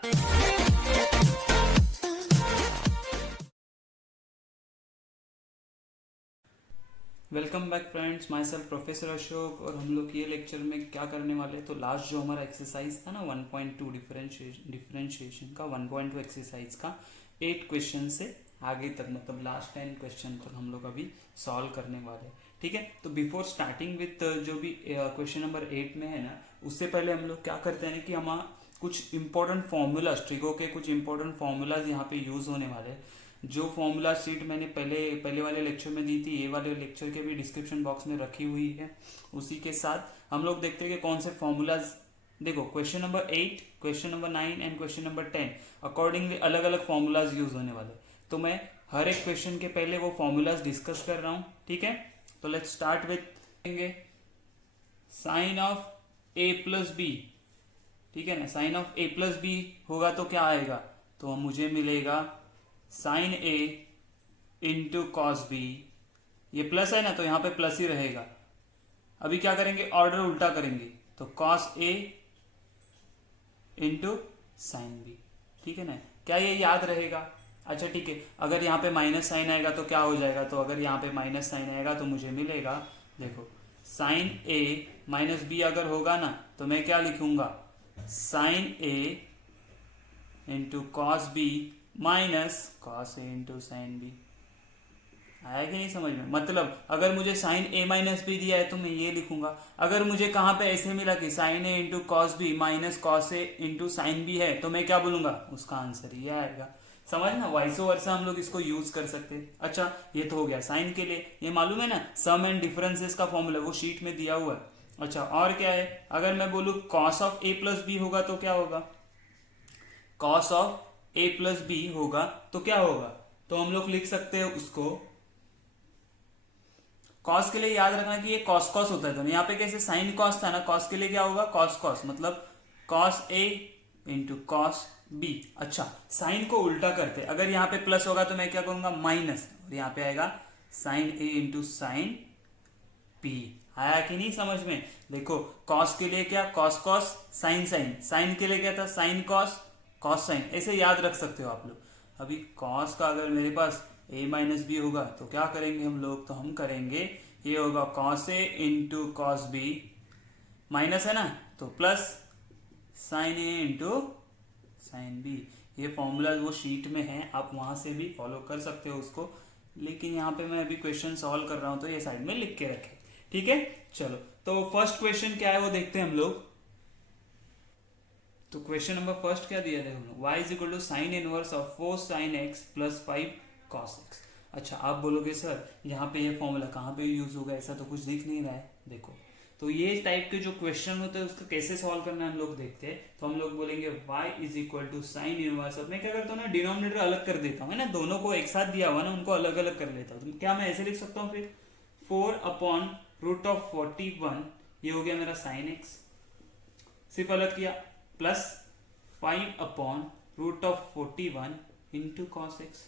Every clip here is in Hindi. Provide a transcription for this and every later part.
Welcome back friends, my self professor Ashok. और हम लोग ये लेक्चर में क्या करने वाले हैं, तो लास्ट जो हमारा एक्सरसाइज था ना 1.2 डिफरेंशिएशन का 1.2 एक्सरसाइज का 8 क्वेश्चन से आगे तक, मतलब लास्ट 10 क्वेश्चन तक हम लोग अभी सॉल्व करने वाले हैं। ठीक है, तो बिफोर स्टार्टिंग विथ जो भी क्वेश्चन नंबर 8 में है ना, उससे पहले हम लोग क्या करते हैं कि हम कुछ इंपॉर्टेंट फॉर्मूलाज, ट्रिगो के कुछ इंपॉर्टेंट फॉर्मूलाज यहाँ पे यूज होने वाले हैं। जो फॉर्मूला शीट मैंने पहले वाले लेक्चर में दी थी, ये वाले लेक्चर के भी डिस्क्रिप्शन बॉक्स में रखी हुई है। उसी के साथ हम लोग देखते हैं कि कौन से फॉर्मूलाज, देखो question number 8, question number 9 and question number 10 accordingly अलग अलग फॉर्मूलाज यूज होने वाले। तो मैं हर एक क्वेश्चन के पहले वो फॉर्मूलाज डिस्कस कर रहा हूँ। ठीक है, तो let's start with sine of A plus B. ठीक है ना, sine of A plus B होगा तो क्या आएगा, तो मुझे मिलेगा साइन ए इंटू कॉस बी। ये प्लस है ना, तो यहां पे प्लस ही रहेगा। अभी क्या करेंगे, ऑर्डर उल्टा करेंगे, तो cos a into sine B. ठीक है ना, क्या ये याद रहेगा? अच्छा ठीक है, अगर यहाँ पे माइनस साइन आएगा तो क्या हो जाएगा, तो अगर यहाँ पे माइनस साइन आएगा तो मुझे मिलेगा, देखो साइन ए माइनस बी अगर होगा ना, तो मैं क्या लिखूंगा, sine A into cos b minus cos a into sine b. आया कि नहीं समझ में? मतलब अगर मुझे साइन ए माइनस बी दिया है तो मैं ये लिखूंगा। अगर मुझे कहाँ पे ऐसे मिला कि sine A into cos b minus cos a into sine b है, तो मैं क्या बोलूंगा, उसका आंसर ये आएगा। समझ ना, वाइसो वर्सा हम लोग इसको यूज कर सकते हैं। अच्छा, ये तो हो गया साइन के लिए। ये मालूम है ना, सम एंड डिफरेंसेस का फॉर्मूला वो शीट में दिया हुआ है। अच्छा, और क्या है, अगर मैं बोलूँ cos of A plus B होगा तो क्या होगा, cos of A plus B होगा तो क्या होगा, तो हम लोग लिख सकते हैं उसको, कॉस के लिए याद रखना कि ये कॉस कॉस होता है। तो यहाँ पे कैसे साइन कॉस था ना, कॉस के लिए क्या होगा, कॉस कॉस, मतलब cos a into cos B. अच्छा, साइन को उल्टा करते, अगर यहाँ पे प्लस होगा तो मैं क्या करूंगा, माइनस, और यहाँ पे आएगा साइन ए इंटू साइन पी। आया कि नहीं समझ में? देखो कॉस के लिए क्या, cos cos sine sine, sine के लिए क्या था, साइन कॉस कॉस साइन, ऐसे याद रख सकते हो आप लोग। अभी कॉस का अगर मेरे पास a माइनस बी होगा तो क्या करेंगे हम लोग, तो हम करेंगे ये होगा cos a into cos b, minus है ना तो प्लस साइन ए इंटू साइन बी। ये फॉर्मूला वो शीट में है, आप वहां से भी फॉलो कर सकते हो उसको, लेकिन यहाँ पे मैं अभी क्वेश्चन सॉल्व कर रहा हूं तो ये साइड में लिख के रखे। ठीक है, चलो तो फर्स्ट क्वेश्चन क्या है वो देखते हैं हम लोग। तो क्वेश्चन नंबर फर्स्ट क्या दिया है, y is equal to sine inverse of 4 sine X plus 5 cos X. अच्छा, आप बोलोगे सर यहाँ पे ये फॉर्मूला कहाँ पे यूज होगा, ऐसा तो कुछ दिख नहीं रहा है। देखो, तो ये टाइप के जो क्वेश्चन होते हैं उसको कैसे सॉल्व करना है हम लोग देखते हैं। तो हम लोग बोलेंगे y is equal to sine inverse of, मैं क्या करता हूँ ना, डिनोमिनेटर अलग कर देता हूँ, है ना, दोनों को एक साथ दिया हुआ ना, उनको अलग अलग कर लेता हूँ। तो क्या मैं ऐसे लिख सकता हूँ फिर, 4 अपॉन रूट ऑफ 41, ये हो गया मेरा साइन एक्स, सिर्फ अलग किया, plus 5 upon root of 41 into cos X.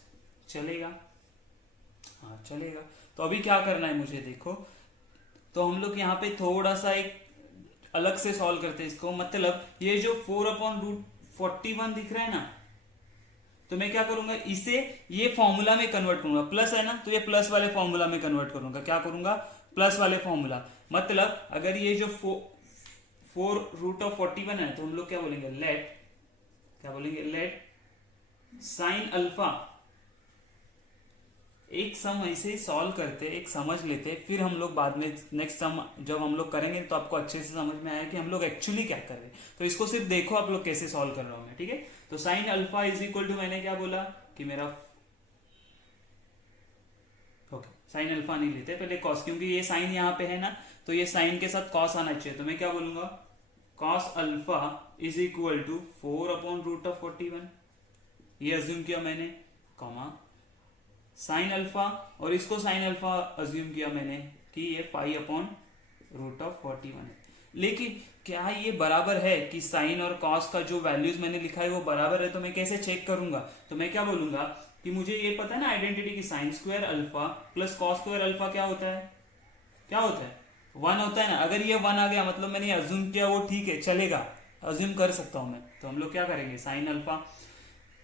चलेगा? हाँ चलेगा। तो अभी क्या करना है मुझे, देखो तो हम लोग यहाँ पे थोड़ा सा एक अलग से सॉल्व करते हैं इसको। मतलब ये जो 4 अपॉन रूट 41 दिख रहा है ना, तो मैं क्या करूंगा, इसे ये फॉर्मूला में कन्वर्ट करूंगा, प्लस है ना तो ये प्लस वाले फॉर्मूला में कन्वर्ट करूंगा। क्या करूंगा, प्लस वाले फॉर्मूला। मतलब अगर ये जो 4 रूट ऑफ 41 है तो हम लोग क्या बोलेंगे, लेट साइन अल्फा, एक सम ऐसे ही सॉल्व करते, एक समझ लेते, फिर हम लोग बाद में नेक्स्ट सम जब हम लोग करेंगे तो आपको अच्छे से समझ में आया कि हम लोग एक्चुअली क्या कर रहे हैं। तो इसको सिर्फ देखो आप लोग कैसे सॉल्व कर रहा हूं मैं। ठीक है, तो sine alpha is equal to, मैंने क्या बोला कि मेरा, ओके साइन अल्फा नहीं लेते पहले कॉस, क्योंकि ये साइन यहाँ पे है ना, तो ये साइन के साथ कॉस आना चाहिए। तो मैं क्या बोलूंगा, cos alpha is equal to 4 upon root of 41, ये अज्यूम किया मैंने, कॉमा साइन अल्फा, और इसको साइन अल्फा अज्यूम किया मैंने कि ये 5 अपॉन रूट ऑफ 41 है। लेकिन क्या ये बराबर है कि साइन और कॉस का जो वैल्यूज मैंने लिखा है वो बराबर है, तो मैं कैसे चेक करूंगा, तो मैं क्या बोलूंगा कि मुझे ये पता है ना आइडेंटिटी की, sign square alpha plus cos square alpha क्या होता है, क्या होता है, 1 होता है ना। अगर ये 1 आ गया मतलब मैंने अज्यूम किया, वो ठीक है चलेगा, अज्यूम कर सकता हूँ मैं। तो हम लोग क्या करेंगे, साइन अल्फा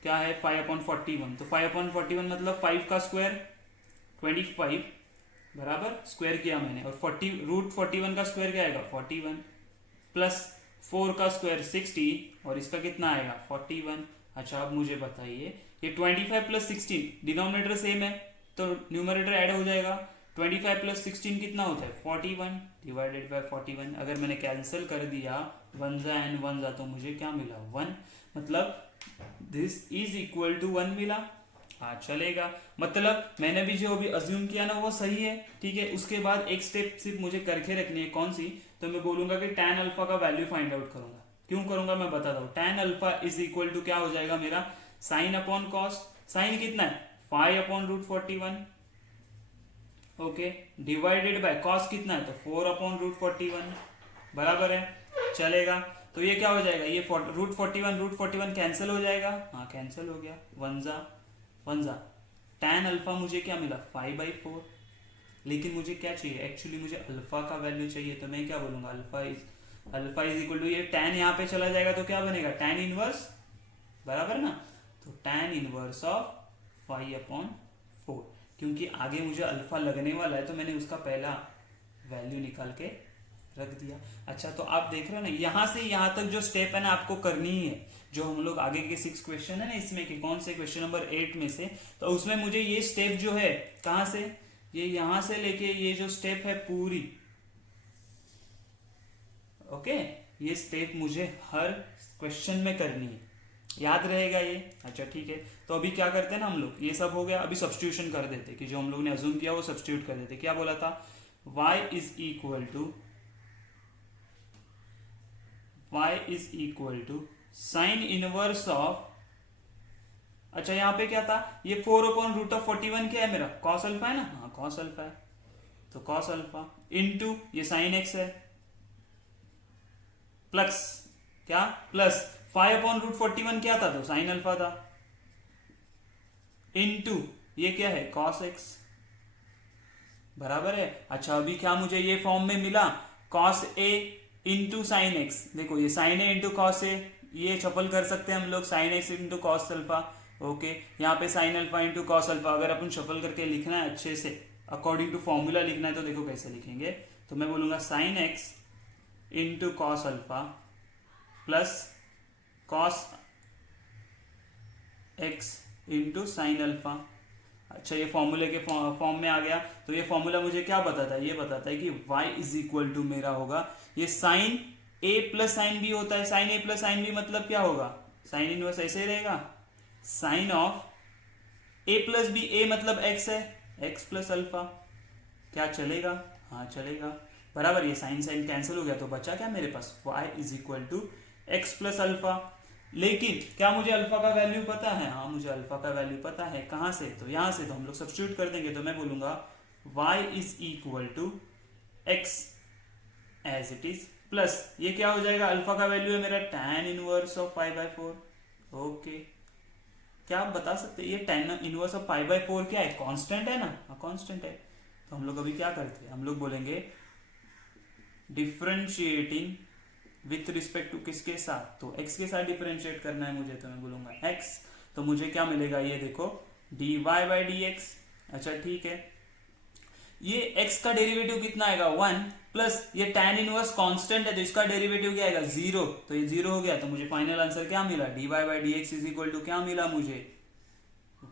क्या है 5/41, तो 5/41 मतलब 5 का स्क्वायर 25 बराबर स्क्वायर किया मैंने, और 40√41 का स्क्वायर क्या आएगा 41 प्लस 4 का स्क्वायर 60 और इसका कितना आएगा 41। अच्छा अब मुझे बताइए ये 25 प्लस 16 डिनोमिनेटर सेम है तो न्यूमरेटर ऐड हो जाएगा। 25 प्लस 16 कितना होता है 41 डिवाइडेड बाय 41। अगर मैंने कैंसिल कर दिया 1 जा एंड 1 जा तो मुझे क्या मिला 1, मतलब दिस इज इक्वल टू 1 मिला। हाँ चलेगा, मतलब मैंने भी जो अभी अज्यूम किया ना वो सही है, ठीक है। उसके बाद एक स्टेप सिर्फ मुझे करके रखनी है, कौन सी, तो मैं बोलूंगा कि tan अल्फा का वैल्यू फाइंड आउट करूंगा। क्यों करूंगा मैं बताता हूँ। tan alpha is equal to क्या हो जाएगा मेरा साइन अपॉन कॉस, साइन कितना है 5/√41 ओके, डिवाइडेड बाय कॉस कितना है तो 4/√41 बराबर है, चलेगा। तो ये क्या हो जाएगा, ये √41 कैंसिल हो जाएगा, हाँ कैंसिल हो गया, 1 जा tan अल्फा मुझे क्या मिला 5/4। लेकिन मुझे क्या चाहिए, एक्चुअली मुझे अल्फा का वैल्यू चाहिए, तो मैं क्या बोलूंगा अल्फा इज इक्वल टू, ये tan यहाँ पे चला जाएगा तो क्या बनेगा tan इनवर्स बराबर ना, तो tan इनवर्स ऑफ 5/4, क्योंकि आगे मुझे अल्फा लगने वाला है तो मैंने उसका पहला वैल्यू निकाल के रख दिया। अच्छा तो आप देख रहे हो ना, यहां से यहां तक जो स्टेप है ना आपको करनी ही है, जो हम लोग आगे के 6 क्वेश्चन है ना इसमें के कौन से क्वेश्चन नंबर 8 में से, तो उसमें मुझे ये स्टेप जो है कहां से, ये यहां से लेके ये जो स्टेप है पूरी, ओके, ये स्टेप मुझे हर क्वेश्चन में करनी है, याद रहेगा ये। अच्छा ठीक है, तो अभी क्या करते हैं ना हम लोग, ये सब हो गया, अभी सब्स्टिट्यूशन कर देते कि जो हम लोग ने अज्यूम किया वो सब्स्टिट्यूट कर देते। क्या बोला था, y is equal to sine inverse of, अच्छा यहाँ पे क्या था, ये 4/√41 क्या है मेरा कॉस अल्फा है ना, हाँ कॉस अल्फा है, तो कॉस अल्फा इनटू ये साइन एक्स है प्लस क्या प्लस 5/√41 क्या था तो साइन अल्फा था, इनटू ये क्या है कॉस एक्स बराबर है। अच्छा अभी क्या मुझे ये फॉर्म में मिला, cos a into sine x, देखो ये sign A into cos A, ये शफल कर सकते हैं हम लोग, sine x into cos alpha, okay, यहाँ पे sine alpha into cos alpha. अगर अपन शफल करके लिखना है अच्छे से अकॉर्डिंग टू फॉर्मूला लिखना है तो देखो कैसे लिखेंगे, तो मैं बोलूंगा sine x into cos alpha plus cos x into sine alpha. अच्छा ये फॉर्मूले के फॉर्म में आ गया, तो ये फॉर्मूला मुझे क्या बताता है, ये बताता है कि y इज इक्वल टू मेरा होगा, ये sine a plus sine b होता है, sine a plus sine b मतलब क्या होगा, साइन इनवर्स ऐसे ही रहेगा, sine of a plus b, a मतलब x है, x प्लस अल्फा, क्या चलेगा, हाँ चलेगा बराबर, ये साइन साइन कैंसिल हो गया तो बचा क्या मेरे पास y is equal to x plus alpha. लेकिन क्या मुझे अल्फा का वैल्यू पता है, हाँ मुझे अल्फा का वैल्यू पता है, कहां से, तो यहां से, तो हम लोग सब्स्टिट्यूट कर देंगे, तो मैं बोलूंगा y is equal to x as it is plus ये क्या हो जाएगा, अल्फा का वैल्यू है मेरा tan इनवर्स ऑफ 5/4, ओके। क्या आप बता सकते हैं ये tan इनवर्स ऑफ 5/4 क्या है, कांस्टेंट है ना, हाँ कांस्टेंट है। तो हम लोग अभी क्या करते हैं, हम लोग बोलेंगे डिफरेंशिएटिंग विथ रिस्पेक्ट टू किसके साथ, तो x के साथ डिफरेंशिएट करना है मुझे, तो मैं बोलूंगा x, तो मुझे क्या मिलेगा, ये देखो dy/dx। अच्छा ठीक है, ये x का डेरिवेटिव कितना आएगा 1 प्लस ये tan इनवर्स कांस्टेंट है तो इसका डेरिवेटिव क्या आएगा 0, तो ये 0 हो गया, तो मुझे फाइनल आंसर क्या मिला dy/dx इज इक्वल टू क्या मिला मुझे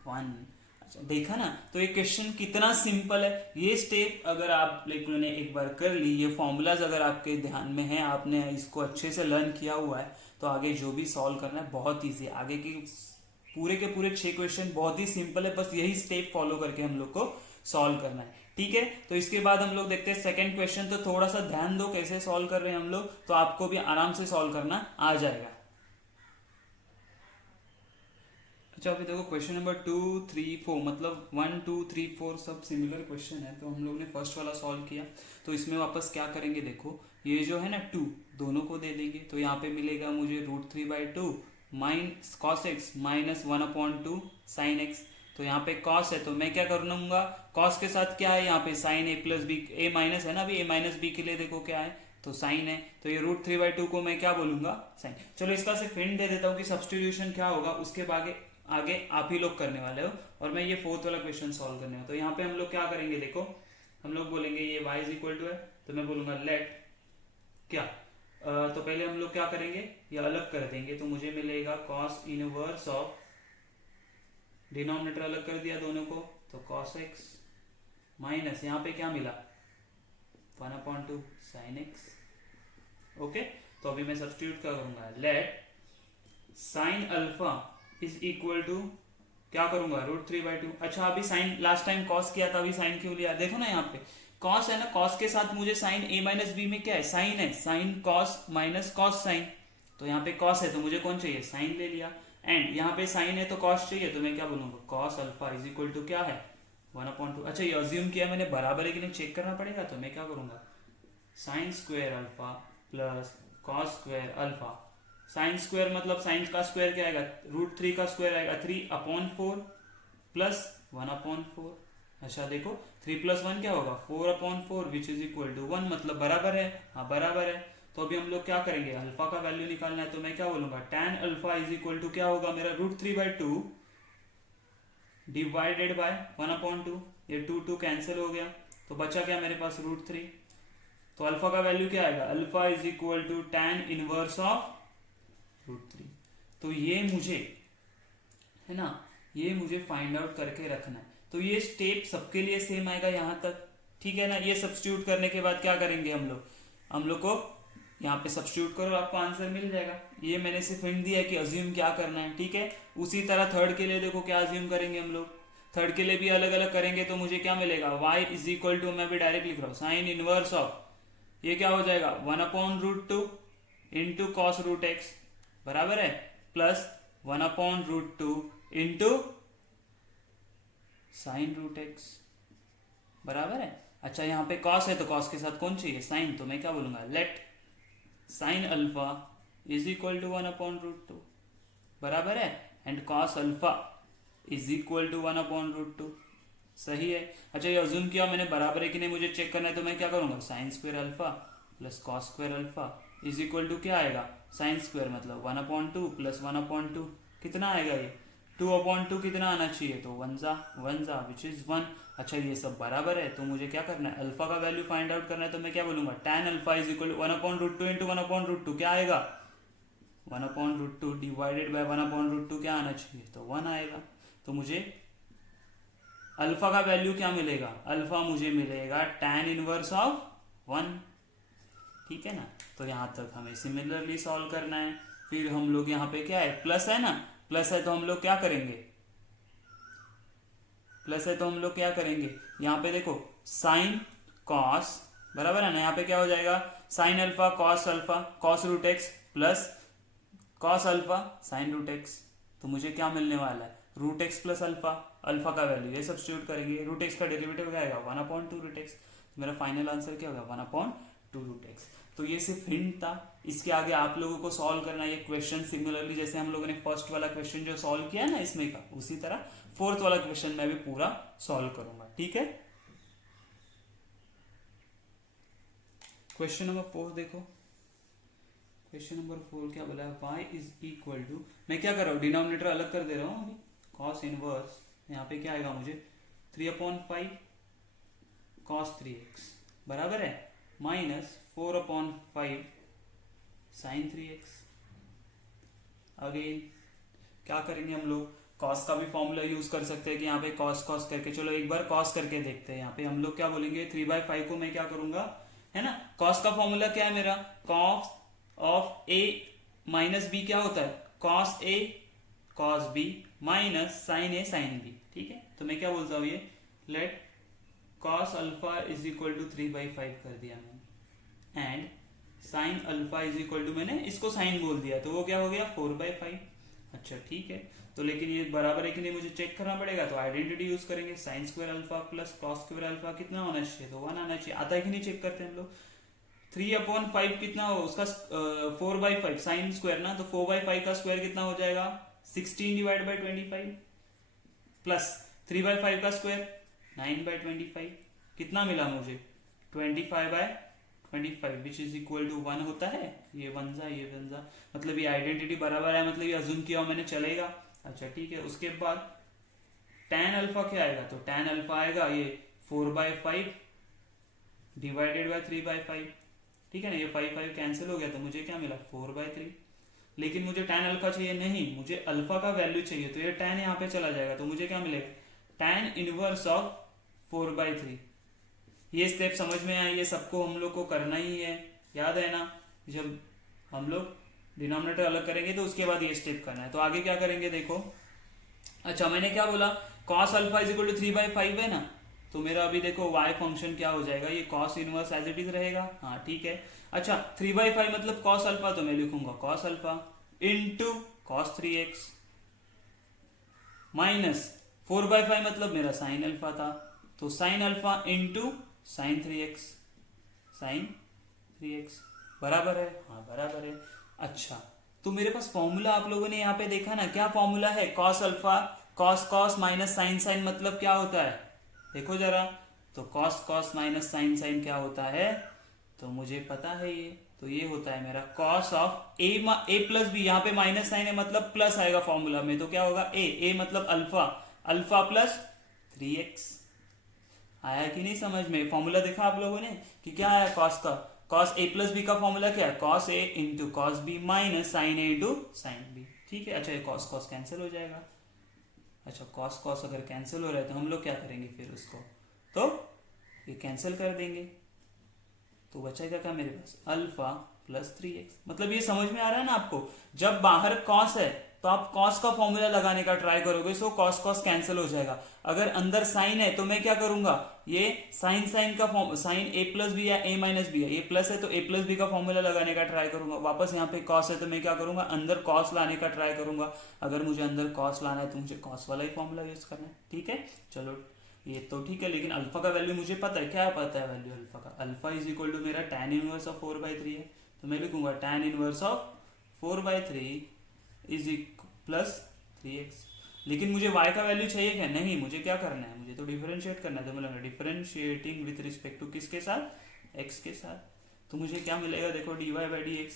1। अच्छा देखा ना, तो ये क्वेश्चन कितना सिंपल है। ये स्टेप अगर आप लोगों ने एक बार कर ली, ये फॉर्मूलाज अगर आपके ध्यान में है, आपने इसको अच्छे से लर्न किया हुआ है, तो आगे जो भी सॉल्व करना है बहुत ईजी है। आगे के पूरे 6 क्वेश्चन बहुत ही सिंपल है, बस यही स्टेप फॉलो करके हम लोग को सॉल्व करना है, ठीक है। तो इसके बाद हम लोग देखते हैं सेकेंड क्वेश्चन, तो थोड़ा सा ध्यान दो कैसे सॉल्व कर रहे हैं हम लोग, तो आपको भी आराम से सॉल्व करना आ जाएगा। अच्छा अभी देखो क्वेश्चन नंबर 2, 3, 4 मतलब 1, 2, 3, 4 सब सिमिलर क्वेश्चन है, तो हम लोग ने फर्स्ट वाला सॉल्व किया, तो इसमें वापस क्या करेंगे, देखो ये जो है ना 2 दोनों को दे देंगे, तो यहाँ पे मिलेगा मुझे √3/2 minus cos x minus 1/2 sine x. तो यहाँ पे कॉस है तो मैं क्या कर लूंगा, कॉस के साथ क्या है यहाँ पे sine a plus b, a minus है ना, अभी a माइनस बी के लिए देखो क्या है, तो साइन है, तो ये √3/2 को मैं क्या बोलूंगा, साइन। चलो इसका सिर्फ हिंट दे देता हूँ कि सब्स्टिट्यूशन क्या होगा, उसके आगे आप ही लोग करने वाले हो और मैं ये 4th वाला क्वेश्चन सॉल्व करने वाला। तो यहाँ पे हम लोग क्या करेंगे, देखो हम लोग बोलेंगे ये y इज इक्वल टू है, तो मैं बोलूंगा लेट क्या, तो पहले हम लोग क्या करेंगे, ये अलग कर देंगे, तो मुझे मिलेगा कॉस इनवर्स ऑफ, डिनोमिनेटर अलग कर दिया दोनों को, तो cos x माइनस यहाँ पे क्या मिला 1/2 sin x। ओके, तो अभी मैं सब्स्टिट्यूट करूंगा, let sine alpha is equal to क्या करूंगा √3/2। अच्छा अभी साइन लास्ट टाइम कॉस किया था, अभी साइन क्यों लिया, देखो ना यहाँ पे कॉस है ना, कॉस के साथ मुझे साइन a माइनस बी में क्या है, साइन है, sine cos minus cos sine, तो यहाँ पे कॉस है तो मुझे कौन चाहिए, साइन ले लिया, एंड यहाँ पे साइन है तो कॉस चाहिए, तो मैं क्या बोलूंगा cos alpha is equal to क्या है 1/2। अच्छा ये अज्यूम किया मैंने, बराबर है कि नहीं चेक करना पड़ेगा, तो मैं क्या करूंगा sine square alpha plus cos square alpha. Sine square मतलब साइन का स्क्वायर क्या आएगा, √3 का स्क्वायर आएगा 3/4 प्लस 1/4। अच्छा देखो 3 + 1 क्या होगा 4/4 विच इज इक्वल टू 1, मतलब बराबर है, हाँ बराबर है। तो अभी हम लोग क्या करेंगे, अल्फा का वैल्यू निकालना है, तो मैं क्या बोलूंगा tan alpha is equal to क्या होगा मेरा √3/2 डिवाइडेड बाय 1/2, ये 2 कैंसिल हो गया, तो बचा क्या मेरे पास √3, तो अल्फा का वैल्यू क्या आएगा, alpha is equal to tan inverse of √3। तो ये मुझे है ना, ये मुझे फाइंड आउट करके रखना है, तो ये स्टेप सबके लिए सेम आएगा यहां तक, ठीक है ना। ये सब्स्टिट्यूट करने के बाद क्या करेंगे हम लोग को यहाँ पे सब्स्टिट्यूट करो, आपको आंसर मिल जाएगा। ये मैंने सिर्फ हिंट दिया है कि अज्यूम क्या करना है, ठीक है। उसी तरह थर्ड के लिए देखो क्या अज्यूम करेंगे हम लोग, थर्ड के लिए भी अलग अलग करेंगे, तो मुझे क्या मिलेगा y इज इक्वल टू, मैं भी डायरेक्ट लिख रहा हूँ साइन इनवर्स ऑफ, ये क्या हो जाएगा 1/√2 इंटू कॉस √x बराबर है, प्लस 1/√2 इंटू साइन √x बराबर है। अच्छा यहाँ पे कॉस है तो कॉस के साथ कौन चाहिए, साइन, तो मैं क्या बोलूंगा let sine alpha is equal to 1/√2 बराबर है, and cos alpha is equal to 1/√2, सही है। अच्छा ये अज्यूम किया मैंने, बराबर है कि नहीं मुझे चेक करना है, तो मैं क्या करूंगा sine square alpha plus cos square alpha is equal to क्या आएगा, साइन स्क्वायर मतलब 1/2 प्लस 1/2 कितना आएगा ये 2/2, कितना आना चाहिए, तो 1 विच इज 1। अच्छा ये सब बराबर है, तो मुझे क्या करना है अल्फा का वैल्यू फाइंड आउट करना है, तो मैं क्या बोलूंगा tan alpha is equal to 1/√2 into 1/√2 क्या आएगा 1/√2 डिवाइडेड बाय 1/√2 क्या आना चाहिए, तो 1 आएगा। तो मुझे अल्फा का वैल्यू क्या मिलेगा, अल्फा मुझे मिलेगा tan इनवर्स ऑफ 1, ठीक है ना। तो यहां तक हमें सिमिलरली सॉल्व करना है। फिर हम लोग यहाँ पे क्या है प्लस है ना, प्लस है तो हम लोग क्या करेंगे, प्लस है तो हम लोग क्या करेंगे, यहाँ पे देखो साइन कॉस बराबर है ना, यहाँ पे क्या हो जाएगा sine alpha cos √x plus cos alpha sign √x, तो मुझे क्या मिलने वाला है √x प्लस अल्फा, अल्फा का वैल्यू ये सब्स्टिट्यूट करेंगे, √x का डेरिवेटिव क्या आएगा 1/2 √x, मेरा फाइनल आंसर क्या होगा 1/2 √x। तो ये सिर्फ हिंट था, इसके आगे आप लोगों को सॉल्व करना है ये क्वेश्चन सिमिलरली, जैसे हम लोगों ने फर्स्ट वाला क्वेश्चन जो सॉल्व किया ना इसमें का, उसी तरह फोर्थ वाला क्वेश्चन मैं भी पूरा सॉल्व करूंगा, ठीक है। क्वेश्चन नंबर 4 देखो, क्वेश्चन नंबर 4 क्या बोला है, y इज इक्वल टू, मैं क्या कर रहा हूँ डिनोमिनेटर अलग कर दे रहा हूँ अभी, cos इनवर्स यहाँ पे क्या आएगा मुझे 3/5 cos 3x बराबर है, माइनस 4/5 sin 3x। अगेन क्या करेंगे हम लोग, कॉस का भी फॉर्मूला यूज कर सकते हैं कि यहाँ पे कॉस कॉस करके, चलो एक बार कॉस करके देखते हैं। यहाँ पे हम लोग क्या बोलेंगे 3/5 को मैं क्या करूंगा है ना, कॉस का फॉर्मूला क्या है मेरा, cos of a minus b क्या होता है cos a cos b minus sine a sine b, ठीक है। तो मैं क्या बोलता हूँ ये let cos alpha is equal to 3/5 कर दिया मैंने, and sine alpha is equal to, मैंने इसको साइन बोल दिया तो वो क्या हो गया 4/5। अच्छा ठीक है, तो लेकिन ये बराबर है कि नहीं मुझे चेक करना पड़ेगा, तो आइडेंटिटी यूज करेंगे, sign square alpha plus cos square alpha कितना होना चाहिए, तो 1 आना चाहिए, आता है कि नहीं चेक करते हैं हम लोग। 3/5 कितना हो उसका 4/5 साइन स्क्वायर ना, तो 4/5 का स्क्वायर कितना हो जाएगा 16 डिवाइड बाई 25 प्लस 3/5 का स्क्वायर 9/25 कितना मिला मुझे 25/25 25 विच इज इक्वल टू 1 होता है, ये वन जा, मतलब ये आइडेंटिटी बराबर है, मतलब ये अज्यूम किया मैंने, चलेगा। अच्छा ठीक है, उसके बाद tan अल्फा क्या आएगा, तो tan अल्फा आएगा ये 4/5 डिवाइडेड बाय 3/5, ठीक है ना, ये 5 कैंसिल हो गया, तो मुझे क्या मिला 4/3। लेकिन मुझे tan अल्फा चाहिए नहीं, मुझे अल्फा का वैल्यू चाहिए, तो ये tan यहाँ पे चला जाएगा, तो मुझे क्या मिलेगा tan इनवर्स ऑफ 4/3। ये स्टेप समझ में आया, ये सबको हम लोग को करना ही है, याद है ना, जब हम लोग डिनोमिनेटर अलग करेंगे तो उसके बाद ये स्टेप करना है। तो आगे क्या करेंगे देखो, अच्छा मैंने क्या बोला, cos alpha is equal to 3/5 है ना, तो मेरा अभी देखो y फंक्शन क्या हो जाएगा, ये cos inverse as it is रहेगा, हाँ ठीक है। अच्छा 3/5 मतलब cos अल्फा, तो मैं लिखूंगा cos alpha into cos 3x minus 4/5 मतलब मेरा sin अल्फा था, तो sin alpha into sin 3x बराबर है, हाँ बराबर है। अच्छा तो मेरे पास फॉर्मूला आप लोगों ने यहाँ पे देखा ना, क्या फॉर्मूला है, cos alpha cos minus sin मतलब क्या होता है, देखो जरा, तो cos माइनस sin क्या होता है, तो मुझे पता है ये, तो ये होता है मेरा cos of a plus b, यहाँ पे माइनस साइन है मतलब प्लस आएगा फॉर्मूला में, तो क्या होगा a मतलब अल्फा प्लस 3x। आया कि नहीं समझ में, फॉर्मूला देखा आप लोगों ने कि क्या आया cos का, cos a प्लस बी का फॉर्मूला क्या है, cos a into cos b minus sine a into sine b, ठीक है। अच्छा ये cos कैंसिल हो जाएगा, अच्छा cos अगर कैंसिल हो रहा है तो हम लोग क्या करेंगे फिर उसको, तो ये कैंसिल कर देंगे, तो बचेगा क्या मेरे पास अल्फा प्लस 3x। मतलब ये समझ में आ रहा है ना आपको, जब बाहर cos है तो आप cos का फॉर्मूला लगाने का ट्राई करोगे, सो cos कैंसिल हो जाएगा। अगर अंदर साइन है तो मैं क्या करूंगा, ये साइन का form, sine a plus b या a माइनस बी है, ये प्लस है तो a प्लस बी का फॉर्मूला लगाने का ट्राई करूंगा। वापस यहाँ पे cos है तो मैं क्या करूंगा, अंदर cos लाने का ट्राई करूंगा। अगर मुझे अंदर cos लाना है तो मुझे cos वाला ही फॉर्मूला यूज करना है, ठीक है। चलो ये तो ठीक है, लेकिन अल्फा का वैल्यू मुझे पता है, क्या पता है वैल्यू अल्फा का, अल्फा इज इक्वल टू मेरा tan इनवर्स ऑफ 4/3 है, तो मैं लिखूंगा tan inverse of 4/3 is plus 3x। लेकिन मुझे y का वैल्यू चाहिए क्या, नहीं, मुझे क्या करना है, मुझे तो डिफरेंशिएट करना है, तो मैं डिफरेंशिएटिंग विथ रिस्पेक्ट टू किसके साथ, x के साथ, तो मुझे क्या मिलेगा देखो dy/dx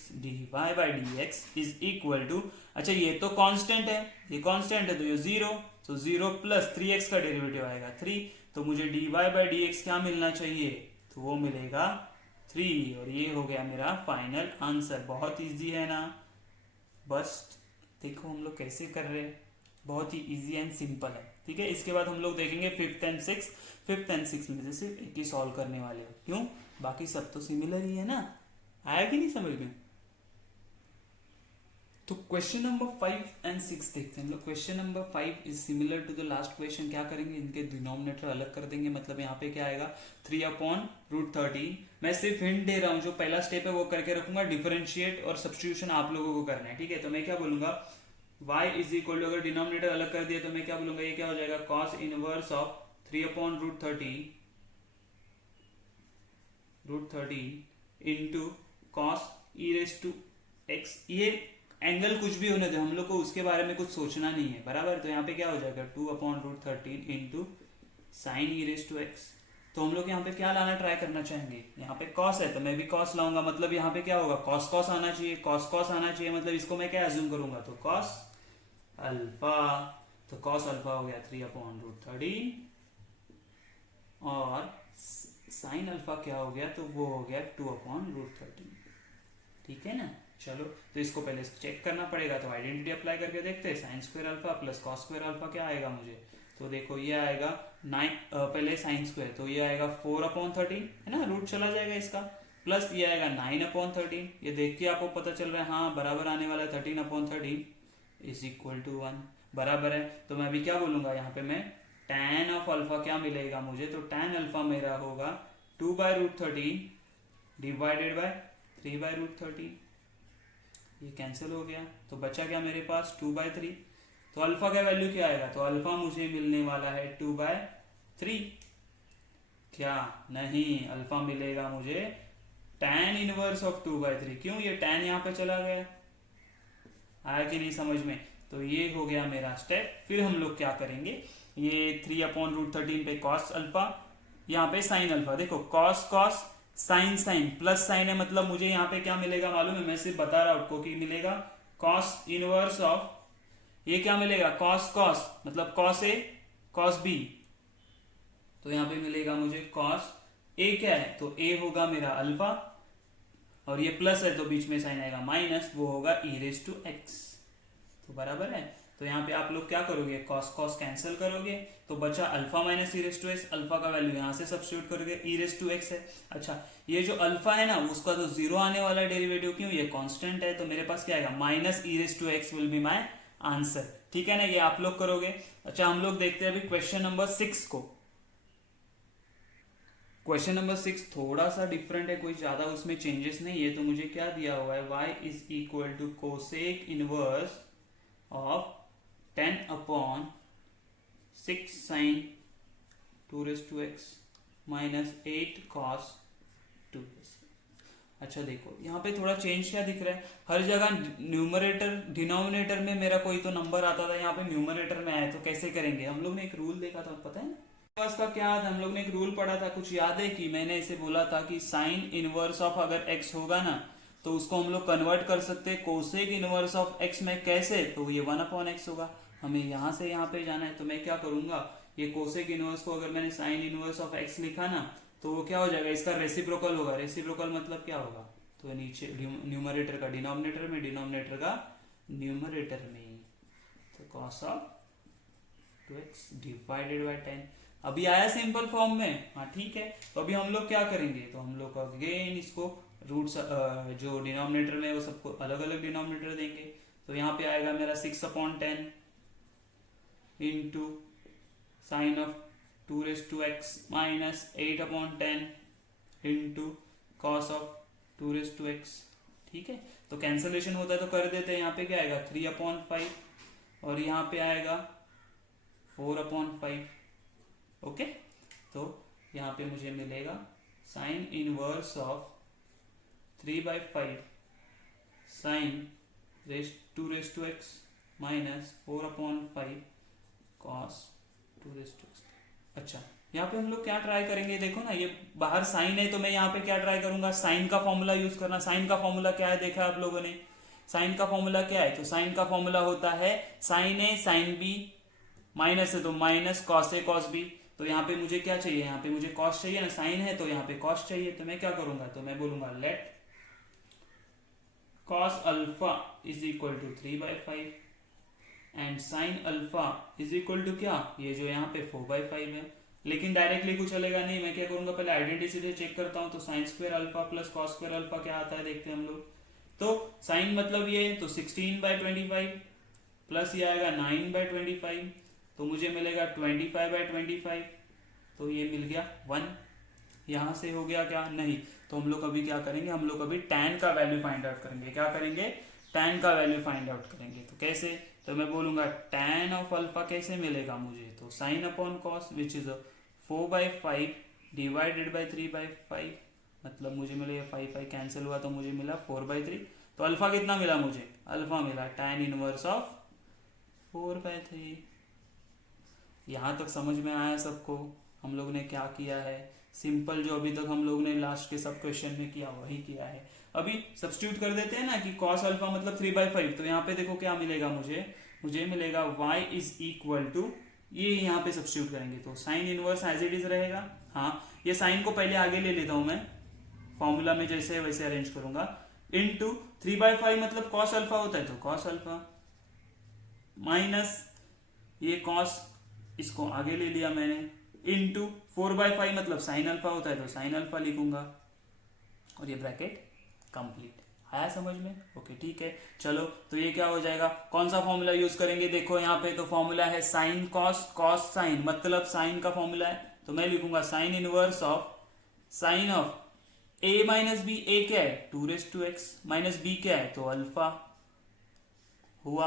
इज इक्वल टू, अच्छा ये तो कांस्टेंट है, ये कांस्टेंट है तो ये 0, तो 0 प्लस 3x का डेरिवेटिव आएगा 3, तो मुझे dy/dx क्या मिलना चाहिए, तो वो मिलेगा 3, और ये हो गया मेरा फाइनल आंसर। बहुत इजी है ना, बस देखो हम लोग कैसे कर रहे हैं, बहुत ही इजी एंड सिंपल है, ठीक है। इसके बाद हम लोग देखेंगे फिफ्थ एंड सिक्स में से सिर्फ एक ही सॉल्व करने वाले हो, क्यों, बाकी सब तो सिमिलर ही है ना, आया कि नहीं समझ में। तो क्वेश्चन नंबर 5 एंड 6 देखते हैं हम लोग। Question number 5 is similar to the last question, क्या करेंगे, इनके डिनोमिनेटर अलग कर देंगे, मतलब यहाँ पे क्या आएगा 3/√13। मैं सिर्फ हिंट दे रहा हूँ, जो पहला स्टेप है वो करके रखूंगा, डिफरेंशिएट और सब्स्टिट्यूशन आप लोगों को करना है, ठीक है। तो मैं क्या बोलूंगा, y इज इक्वल टू, अगर डिनोमिनेटर अलग कर दिया तो मैं क्या बोलूंगा, ये क्या हो जाएगा cos inverse of 3/√13 into cos e⁻x। ये एंगल कुछ भी होने दे, हम लोग को उसके बारे में कुछ सोचना नहीं है, बराबर। तो यहाँ पे क्या हो जाएगा 2/√13 इंटू साइन e⁻x। तो हम लोग यहाँ पे क्या लाना ट्राई करना चाहेंगे, यहाँ पे cos है तो मैं भी cos लाऊंगा, मतलब यहाँ पे क्या होगा cos आना चाहिए, cos आना चाहिए, मतलब इसको मैं क्या एज्यूम करूंगा, तो cos अल्फा, तो cos अल्फा हो गया 3/√13 और साइन अल्फा क्या हो गया, तो वो हो गया 2/√13, ठीक है ना। चलो तो इसको पहले चेक करना पड़ेगा, तो आइडेंटिटी अप्लाई करके देखते हैं, sign square alpha plus cos square alpha क्या आएगा मुझे, तो देखो ये आएगा 9, पहले साइन स्क्वायर, तो ये आएगा 4/13 है ना, रूट चला जाएगा इसका, प्लस ये आएगा 9/13, ये देख के आपको पता चल रहा है हाँ बराबर आने वाला है 13/13 इज इक्वल टू 1, बराबर है। तो मैं अभी क्या बोलूंगा, यहाँ पे मैं tan ऑफ अल्फा क्या मिलेगा मुझे, तो tan अल्फा मेरा होगा 2/√13 डिवाइडेड बाय 3/√13, ये कैंसिल हो गया, तो बचा क्या मेरे पास 2/3। तो अल्फा का वैल्यू क्या आएगा, तो अल्फा मुझे मिलने वाला है 2/3, क्या नहीं, अल्फा मिलेगा मुझे tan इनवर्स ऑफ 2/3, क्यों, ये tan यहाँ पे चला गया, आया कि नहीं समझ में। तो ये हो गया मेरा स्टेप। फिर हम लोग क्या करेंगे, ये 3/√13 पे cos अल्फा, यहाँ पे साइन अल्फा, देखो cos sine sine plus sine है, मतलब मुझे यहाँ पे क्या मिलेगा मालूम है, मैं सिर्फ बता रहा हूं आपको कि मिलेगा कॉस इनवर्स ऑफ, ये क्या मिलेगा कॉस कॉस, मतलब कॉस ए कॉस बी, तो यहाँ पे मिलेगा मुझे कॉस ए क्या है, तो ए होगा मेरा अल्फा, और ये प्लस है तो बीच में साइन आएगा माइनस, वो होगा ई रेस टू एक्स, तो बराबर है। तो यहाँ पे आप लोग क्या करोगे, कॉस कॉस कैंसिल करोगे, तो बचा alpha minus e raise to x, alpha का वैल्यू यहाँ से सब्स्टिट्यूट करोगे, ई रेस टू एक्स है। अच्छा ये जो अल्फा है ना उसका तो जीरो आने वाला डेरिवेटिव, क्यों, ये कांस्टेंट है, तो मेरे पास क्या आएगा minus e raise to x will be my answer, ठीक है ना, ये आप लोग करोगे। अच्छा हम लोग देखते हैं अभी क्वेश्चन नंबर 6 को। क्वेश्चन नंबर 6 थोड़ा सा डिफरेंट है, कोई ज्यादा उसमें चेंजेस नहीं है, तो मुझे क्या दिया हुआ है, y is equal to cosec inverse of 10 upon 6 sine 2 raise to x minus 8 cos 2। अच्छा देखो यहाँ पे थोड़ा चेंज क्या दिख रहा है, हर जगह न्यूमरेटर डिनोमिनेटर में मेरा कोई तो नंबर आता था, यहाँ पे न्यूमरेटर में आया, तो कैसे करेंगे, हम लोग ने एक रूल देखा था पता है ना, का क्या था, हम लोग ने एक रूल पढ़ा था, कुछ याद है कि मैंने इसे बोला था कि साइन इनवर्स ऑफ अगर x होगा ना तो उसको हम लोग कन्वर्ट कर सकते हैं कोसेक इनवर्स ऑफ x में, कैसे, तो ये 1/x होगा, हमें यहाँ से यहाँ पे जाना है, तो मैं क्या करूंगा, ये कोसेक इनवर्स को अगर मैंने साइन इनवर्स ऑफ x लिखा ना तो वो क्या हो जाएगा, इसका रेसिप्रोकल होगा, रेसिप्रोकल मतलब क्या होगा, तो नीचे न्यूमरेटर का डिनोमिनेटर में, डिनोमिनेटर का न्यूमरेटर में, तो cos of 2x divided bye 10, अभी आया सिंपल फॉर्म में, हाँ ठीक है। तो अभी हम लोग क्या करेंगे, तो हम लोग अगेन इसको रूट्स जो डिनोमिनेटर में वो सबको अलग अलग डिनोमिनेटर देंगे, तो यहाँ पे आएगा मेरा 6/10 into sine of 2 raise to x minus 8/10 into cos of 2 raise to x, ठीक है। तो कैंसलेशन होता है तो कर देते हैं, यहाँ पे क्या आएगा 3/5 और यहाँ पे आएगा 4/5, ओके। तो यहाँ पे मुझे मिलेगा sine inverse of 3/5 sine 2 raise to x minus 4/5 cos 2 raise to x. अच्छा यहाँ पे हम लोग क्या ट्राई करेंगे, देखो ना ये बाहर साइन है तो मैं यहाँ पे क्या ट्राई करूंगा, साइन का फॉर्मूला यूज करना। साइन का फॉर्मूला क्या है देखा आप लोगों ने, साइन का फॉर्मूला क्या है, तो साइन का फॉर्मूला होता है साइन ए साइन बी, माइनस है तो माइनस कॉस ए कॉस बी, तो यहाँ पे मुझे क्या चाहिए, यहाँ पे मुझे कॉस चाहिए ना, साइन है तो यहाँ पे कॉस चाहिए, तो मैं क्या करूंगा, तो मैं बोलूंगा let cos alpha is equal to 3/5 and sine alpha is equal to क्या, ये जो यहाँ पे 4/5 है, लेकिन डायरेक्टली कुछ चलेगा नहीं, मैं क्या करूंगा पहले आइडेंटिटी चेक करता हूं, तो sign square alpha plus cos square alpha क्या आता है देखते हैं हम लोग। तो साइन मतलब ये तो 16/25 प्लस ये आएगा 9/25, तो मुझे मिलेगा 25/25, तो ये मिल गया 1, यहां से हो गया क्या नहीं, तो हम लोग अभी क्या करेंगे, हम लोग अभी tan का वैल्यू फाइंड आउट करेंगे, क्या करेंगे tan का वैल्यू फाइंड आउट करेंगे, तो कैसे, तो मैं बोलूंगा tan ऑफ अल्फा कैसे मिलेगा मुझे, तो sine upon cos which is 4/5 divided by 3/5, मतलब मुझे मिलेगा 5 कैंसिल हुआ तो मुझे मिला 4/3, तो अल्फा कितना मिला मुझे, अल्फा मिला tan इनवर्स ऑफ 4/3। यहाँ तक समझ में आया सबको, हम लोग ने क्या किया है, सिंपल जो अभी तक हम लोग ने लास्ट के सब क्वेश्चन में किया वही किया है। अभी सब्स्टिट्यूट कर देते हैं ना कि cos अल्फा मतलब 3/5, तो यहाँ पे देखो क्या मिलेगा मुझे मिलेगा y इज इक्वल टू, ये यहाँ पे सब्स्टिट्यूट करेंगे तो sine inverse as it is रहेगा, हाँ ये साइन को पहले आगे ले लेता हूं मैं, फॉर्मूला में जैसे है वैसे अरेंज करूंगा, इनटू 3/5 मतलब cos अल्फा होता है तो cos अल्फा माइनस ये cos, इसको आगे ले लिया मैंने, इनटू 4/5 मतलब साइन अल्फा होता है तो साइन अल्फा लिखूंगा, और ये ब्रैकेट कंप्लीट। आया समझ में, ओके ठीक है। चलो तो ये क्या हो जाएगा, कौन सा फॉर्मूला यूज करेंगे, देखो यहाँ पे तो फॉर्मूला है साइन कॉस, कॉस साइन मतलब साइन का फॉर्मूला है, तो मैं लिखूंगा sine inverse of sine of a minus b, a क्या है 2 raise to x minus b क्या है तो अल्फा हुआ।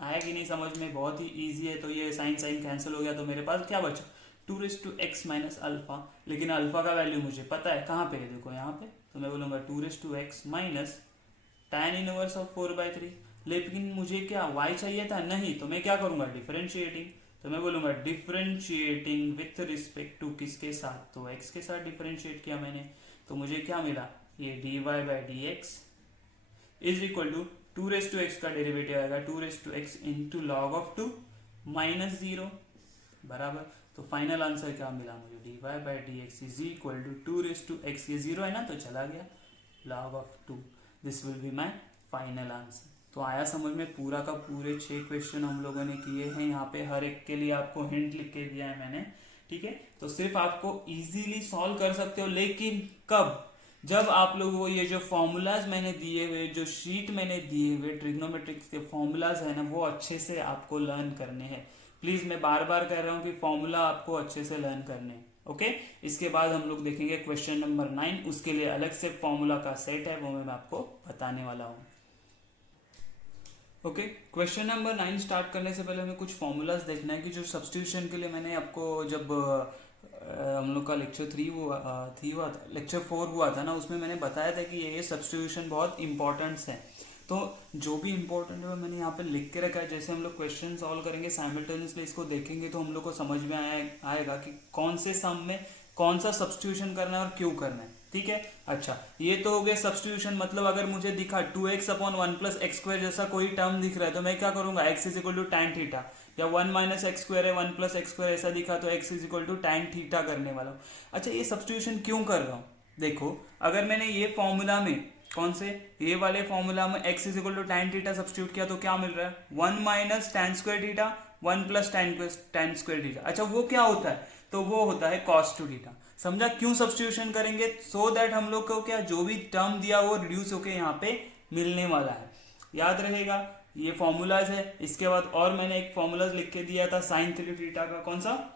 आया कि नहीं समझ में, बहुत ही इजी है। तो ये साइन साइन कैंसिल हो गया, तो मेरे पास क्या बचा 2 raise to x minus alpha, लेकिन अल्फा का वैल्यू मुझे पता है कहाँ पे है, देखो यहाँ पे, तो मैं बोलूंगा 2 raise to x minus tan inverse of 4/3, लेकिन मुझे क्या y चाहिए था नहीं, तो मैं क्या करूंगा डिफरेंशिएटिंग, तो मैं बोलूंगा डिफरेंशिएटिंग विथ रिस्पेक्ट टू किसके साथ, तो x के साथ डिफरेंशिएट किया मैंने, तो मुझे क्या मिला, ये dy by d x is equal to 2 का डेरिवेटिव आएगा 2 इंटू लॉग ऑफ 2 माइनस 0 बराबर। तो फाइनल आंसर क्या मिला मुझे, dy by d x is equal to 2 ये 0 है ना तो चला गया, log of 2, this will be my final answer. तो आया समझ में, पूरा का पूरे 6 क्वेश्चन हम लोगों ने किए हैं। यहाँ पे हर एक के लिए आपको हिंट लिख के दिया है मैंने, ठीक है। तो सिर्फ आपको इजीली सॉल्व कर सकते हो, लेकिन कब, जब आप लोगों को ये जो फॉर्मूलाज मैंने दिए हुए, जो शीट मैंने दिए हुए ट्रिग्नोमेट्रिक्स के फॉर्मूलाज है ना, वो अच्छे से आपको लर्न करने हैं। प्लीज मैं बार बार कह रहा हूँ कि फॉर्मूला आपको अच्छे से लर्न करने हैं, ओके। इसके बाद हम लोग देखेंगे क्वेश्चन नंबर 9, उसके लिए अलग से फॉर्मूला का सेट है, वो मैं आपको बताने वाला हूँ, ओके। क्वेश्चन नंबर 9 स्टार्ट करने से पहले हमें कुछ फॉर्मूलाज देखना है कि जो सब्स्टिट्यूशन के लिए मैंने आपको, जब हम लोग का लेक्चर 3 हुआ था, लेक्चर 4 हुआ था ना, उसमें मैंने बताया था कि ये सब्स्टिट्यूशन बहुत इंपॉर्टेंट है। तो जो भी इंपॉर्टेंट है वो मैंने यहाँ पे लिख के रखा है। जैसे हम लोग क्वेश्चन सॉल्व करेंगे साइमल्टेनियसली, इसको देखेंगे तो हम लोग को समझ में आएगा कि कौन से सम में कौन सा सब्स्टिट्यूशन करना है और क्यों करना है, ठीक है। अच्छा, ये तो हो गया सब्स्टिट्यूशन, मतलब अगर मुझे दिखा 2x upon 1 plus x square जैसा कोई टर्म दिख रहा है तो मैं क्या करूंगा, x is equal to tan theta, या 1 माइनस एक्स स्क्वायर है 1 प्लस एक्स स्क्वायर ऐसा दिखा तो x is equal to tan theta करने वाला हूँ। अच्छा, ये सब्स्टिट्यूशन क्यों कर रहा हूँ, देखो अगर मैंने ये फॉर्मूला में, कौन से, ये वाले फॉर्मूला में x is equal to tan theta substitute किया तो क्या मिल रहा है, 1 minus tan square theta 1 plus tan square theta. अच्छा, वो क्या होता है, तो वो होता है कॉस टू थीटा। समझा क्यों सब्स्टिट्यूशन करेंगे, सो दैट हम लोग को क्या, जो भी टर्म दिया वो रिड्यूस होके यहाँ पे मिलने वाला है, याद रहेगा। ये फॉर्मूलाज है। इसके बाद और मैंने एक फॉर्मूलाज लिख के दिया था साइन 3 थीटा का, कौन सा,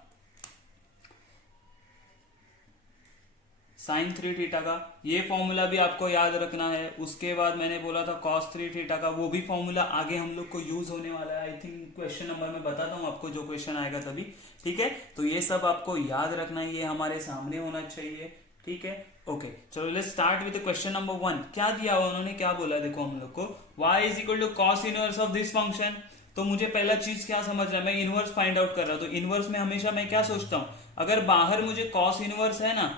साइन 3 थीटा का, ये फॉर्मूला भी आपको याद रखना है। उसके बाद मैंने बोला था कॉस 3 थीटा का, वो भी फॉर्मूला आगे हम लोग को यूज होने वाला है। आई थिंक क्वेश्चन नंबर में बताता हूँ आपको, जो क्वेश्चन आएगा तभी, ठीक है। तो ये सब आपको याद रखना है, ये हमारे सामने होना चाहिए, ठीक है। ओके, चलो let's start with question number 1। क्या दिया हुआ उन्होंने, क्या बोला, देखो हम लोग को y is equal to cos inverse of this function. तो मुझे पहला चीज क्या समझ रहा है, मैं इनवर्स फाइंड आउट कर रहा हूं। तो इनवर्स में हमेशा मैं क्या सोचता हूं, अगर बाहर मुझे कॉस इनवर्स है ना,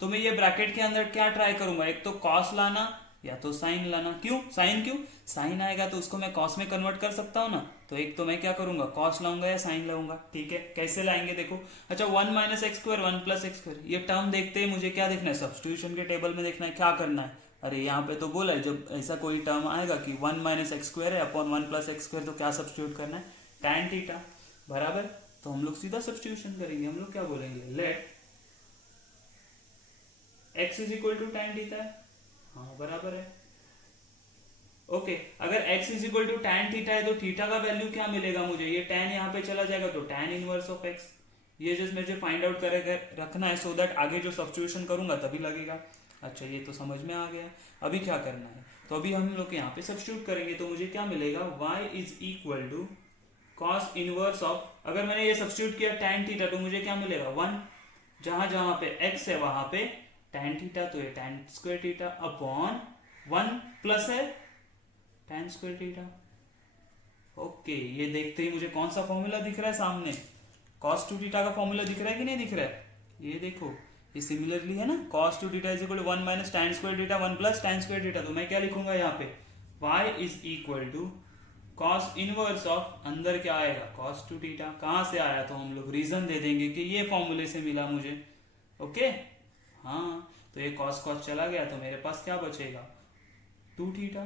तो मैं ये ब्रैकेट के अंदर क्या ट्राई करूंगा, एक तो कॉस लाना या तो साइन लाना। क्यों साइन, क्यों साइन आएगा तो उसको मैं कॉस में कन्वर्ट कर सकता हूं ना, तो एक तो मैं क्या करूंगा, कॉस लाऊंगा या साइन लाऊंगा, ठीक है। कैसे लाएंगे देखो, अच्छा 1 minus x square 1 plus x square, ये टर्म देखते ही मुझे क्या देखना है, सब्स्टिट्यूशन के टेबल में देखना है, क्या करना है। अरे यहाँ पे तो बोला है जब ऐसा कोई टर्म आएगा कि 1 माइनस एक्स स्क्वायर है अपॉन 1 प्लस एक्स स्क्वायर, तो क्या सब्स्टिट्यूट करना है, टैन थीटा, बराबर। तो हम लोग सीधा सब्स्टिट्यूशन करेंगे, हम लोग क्या बोलेंगे, let x is equal to tan theta है, हाँ बराबर है, ओके। अगर x is equal to tan theta है तो थीटा का वैल्यू क्या मिलेगा मुझे, ये टैन यहाँ पे चला जाएगा तो टैन इनवर्स ऑफ x। ये जस्ट मुझे फाइंड आउट करेगा रखना है, सो दैट आगे जो सब्स्टिट्यूशन करूंगा तभी लगेगा। अच्छा, ये तो समझ में आ गया। अभी क्या करना है, तो अभी हम लोग यहाँ पे सब्स्टिट्यूट करेंगे तो मुझे क्या मिलेगा, y is equal to cos inverse of, अगर मैंने ये सब्स्टिट्यूट किया टैन थीटा तो मुझे क्या मिलेगा 1, जहां जहां पे x है वहां पे टैन थीटा, तो ये tan square theta upon 1 plus है टैन स्क्वायर थीटा। ओके, ये देखते ही मुझे कौन सा फॉर्मूला दिख रहा है सामने, cos 2 थीटा का फॉर्मूला दिख रहा है कि नहीं दिख रहा है, ये देखो, ये सिमिलरली है ना, cos 2 theta is equal to 1 minus tan square theta 1 plus tan square theta. तो मैं क्या लिखूंगा यहाँ पे, y is equal to cos inverse of, अंदर क्या आएगा cos 2 थीटा, कहां से आया तो हम लोग रीजन दे देंगे कि ये फॉर्मूले से मिला मुझे, ओके। हाँ, तो ये कॉस कॉस चला गया तो मेरे पास क्या बचेगा 2 थीटा।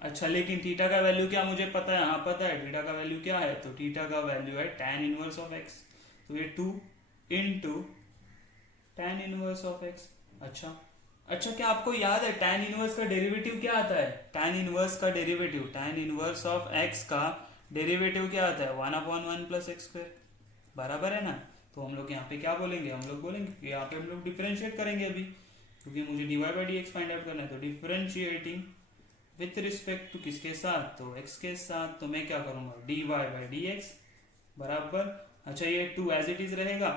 अच्छा, लेकिन थीटा का वैल्यू क्या मुझे पता है, हाँ पता है, थीटा का वैल्यू क्या है, तो थीटा का वैल्यू है टैन इनवर्स ऑफ एक्स, तो ये 2 into tan inverse of x. अच्छा, क्या आपको याद है टैन इनवर्स का डेरिवेटिव क्या आता है, टैन इनवर्स का derivative, tan inverse of x का डेरिवेटिव क्या आता है 1 अपॉन 1 प्लस एक्स स्क्वायर, बराबर है ना। तो हम लोग यहाँ पे क्या बोलेंगे, हम लोग बोलेंगे कि यहाँ पे हम लोग डिफरेंशिएट करेंगे अभी, क्योंकि मुझे dy by d x find out करना है। तो डिफरेंशिएटिंग विथ रिस्पेक्ट टू किसके साथ, तो x के साथ, तो मैं क्या करूंगा dy बाई डी एक्स बराबर, अच्छा ये 2 एज इट इज रहेगा,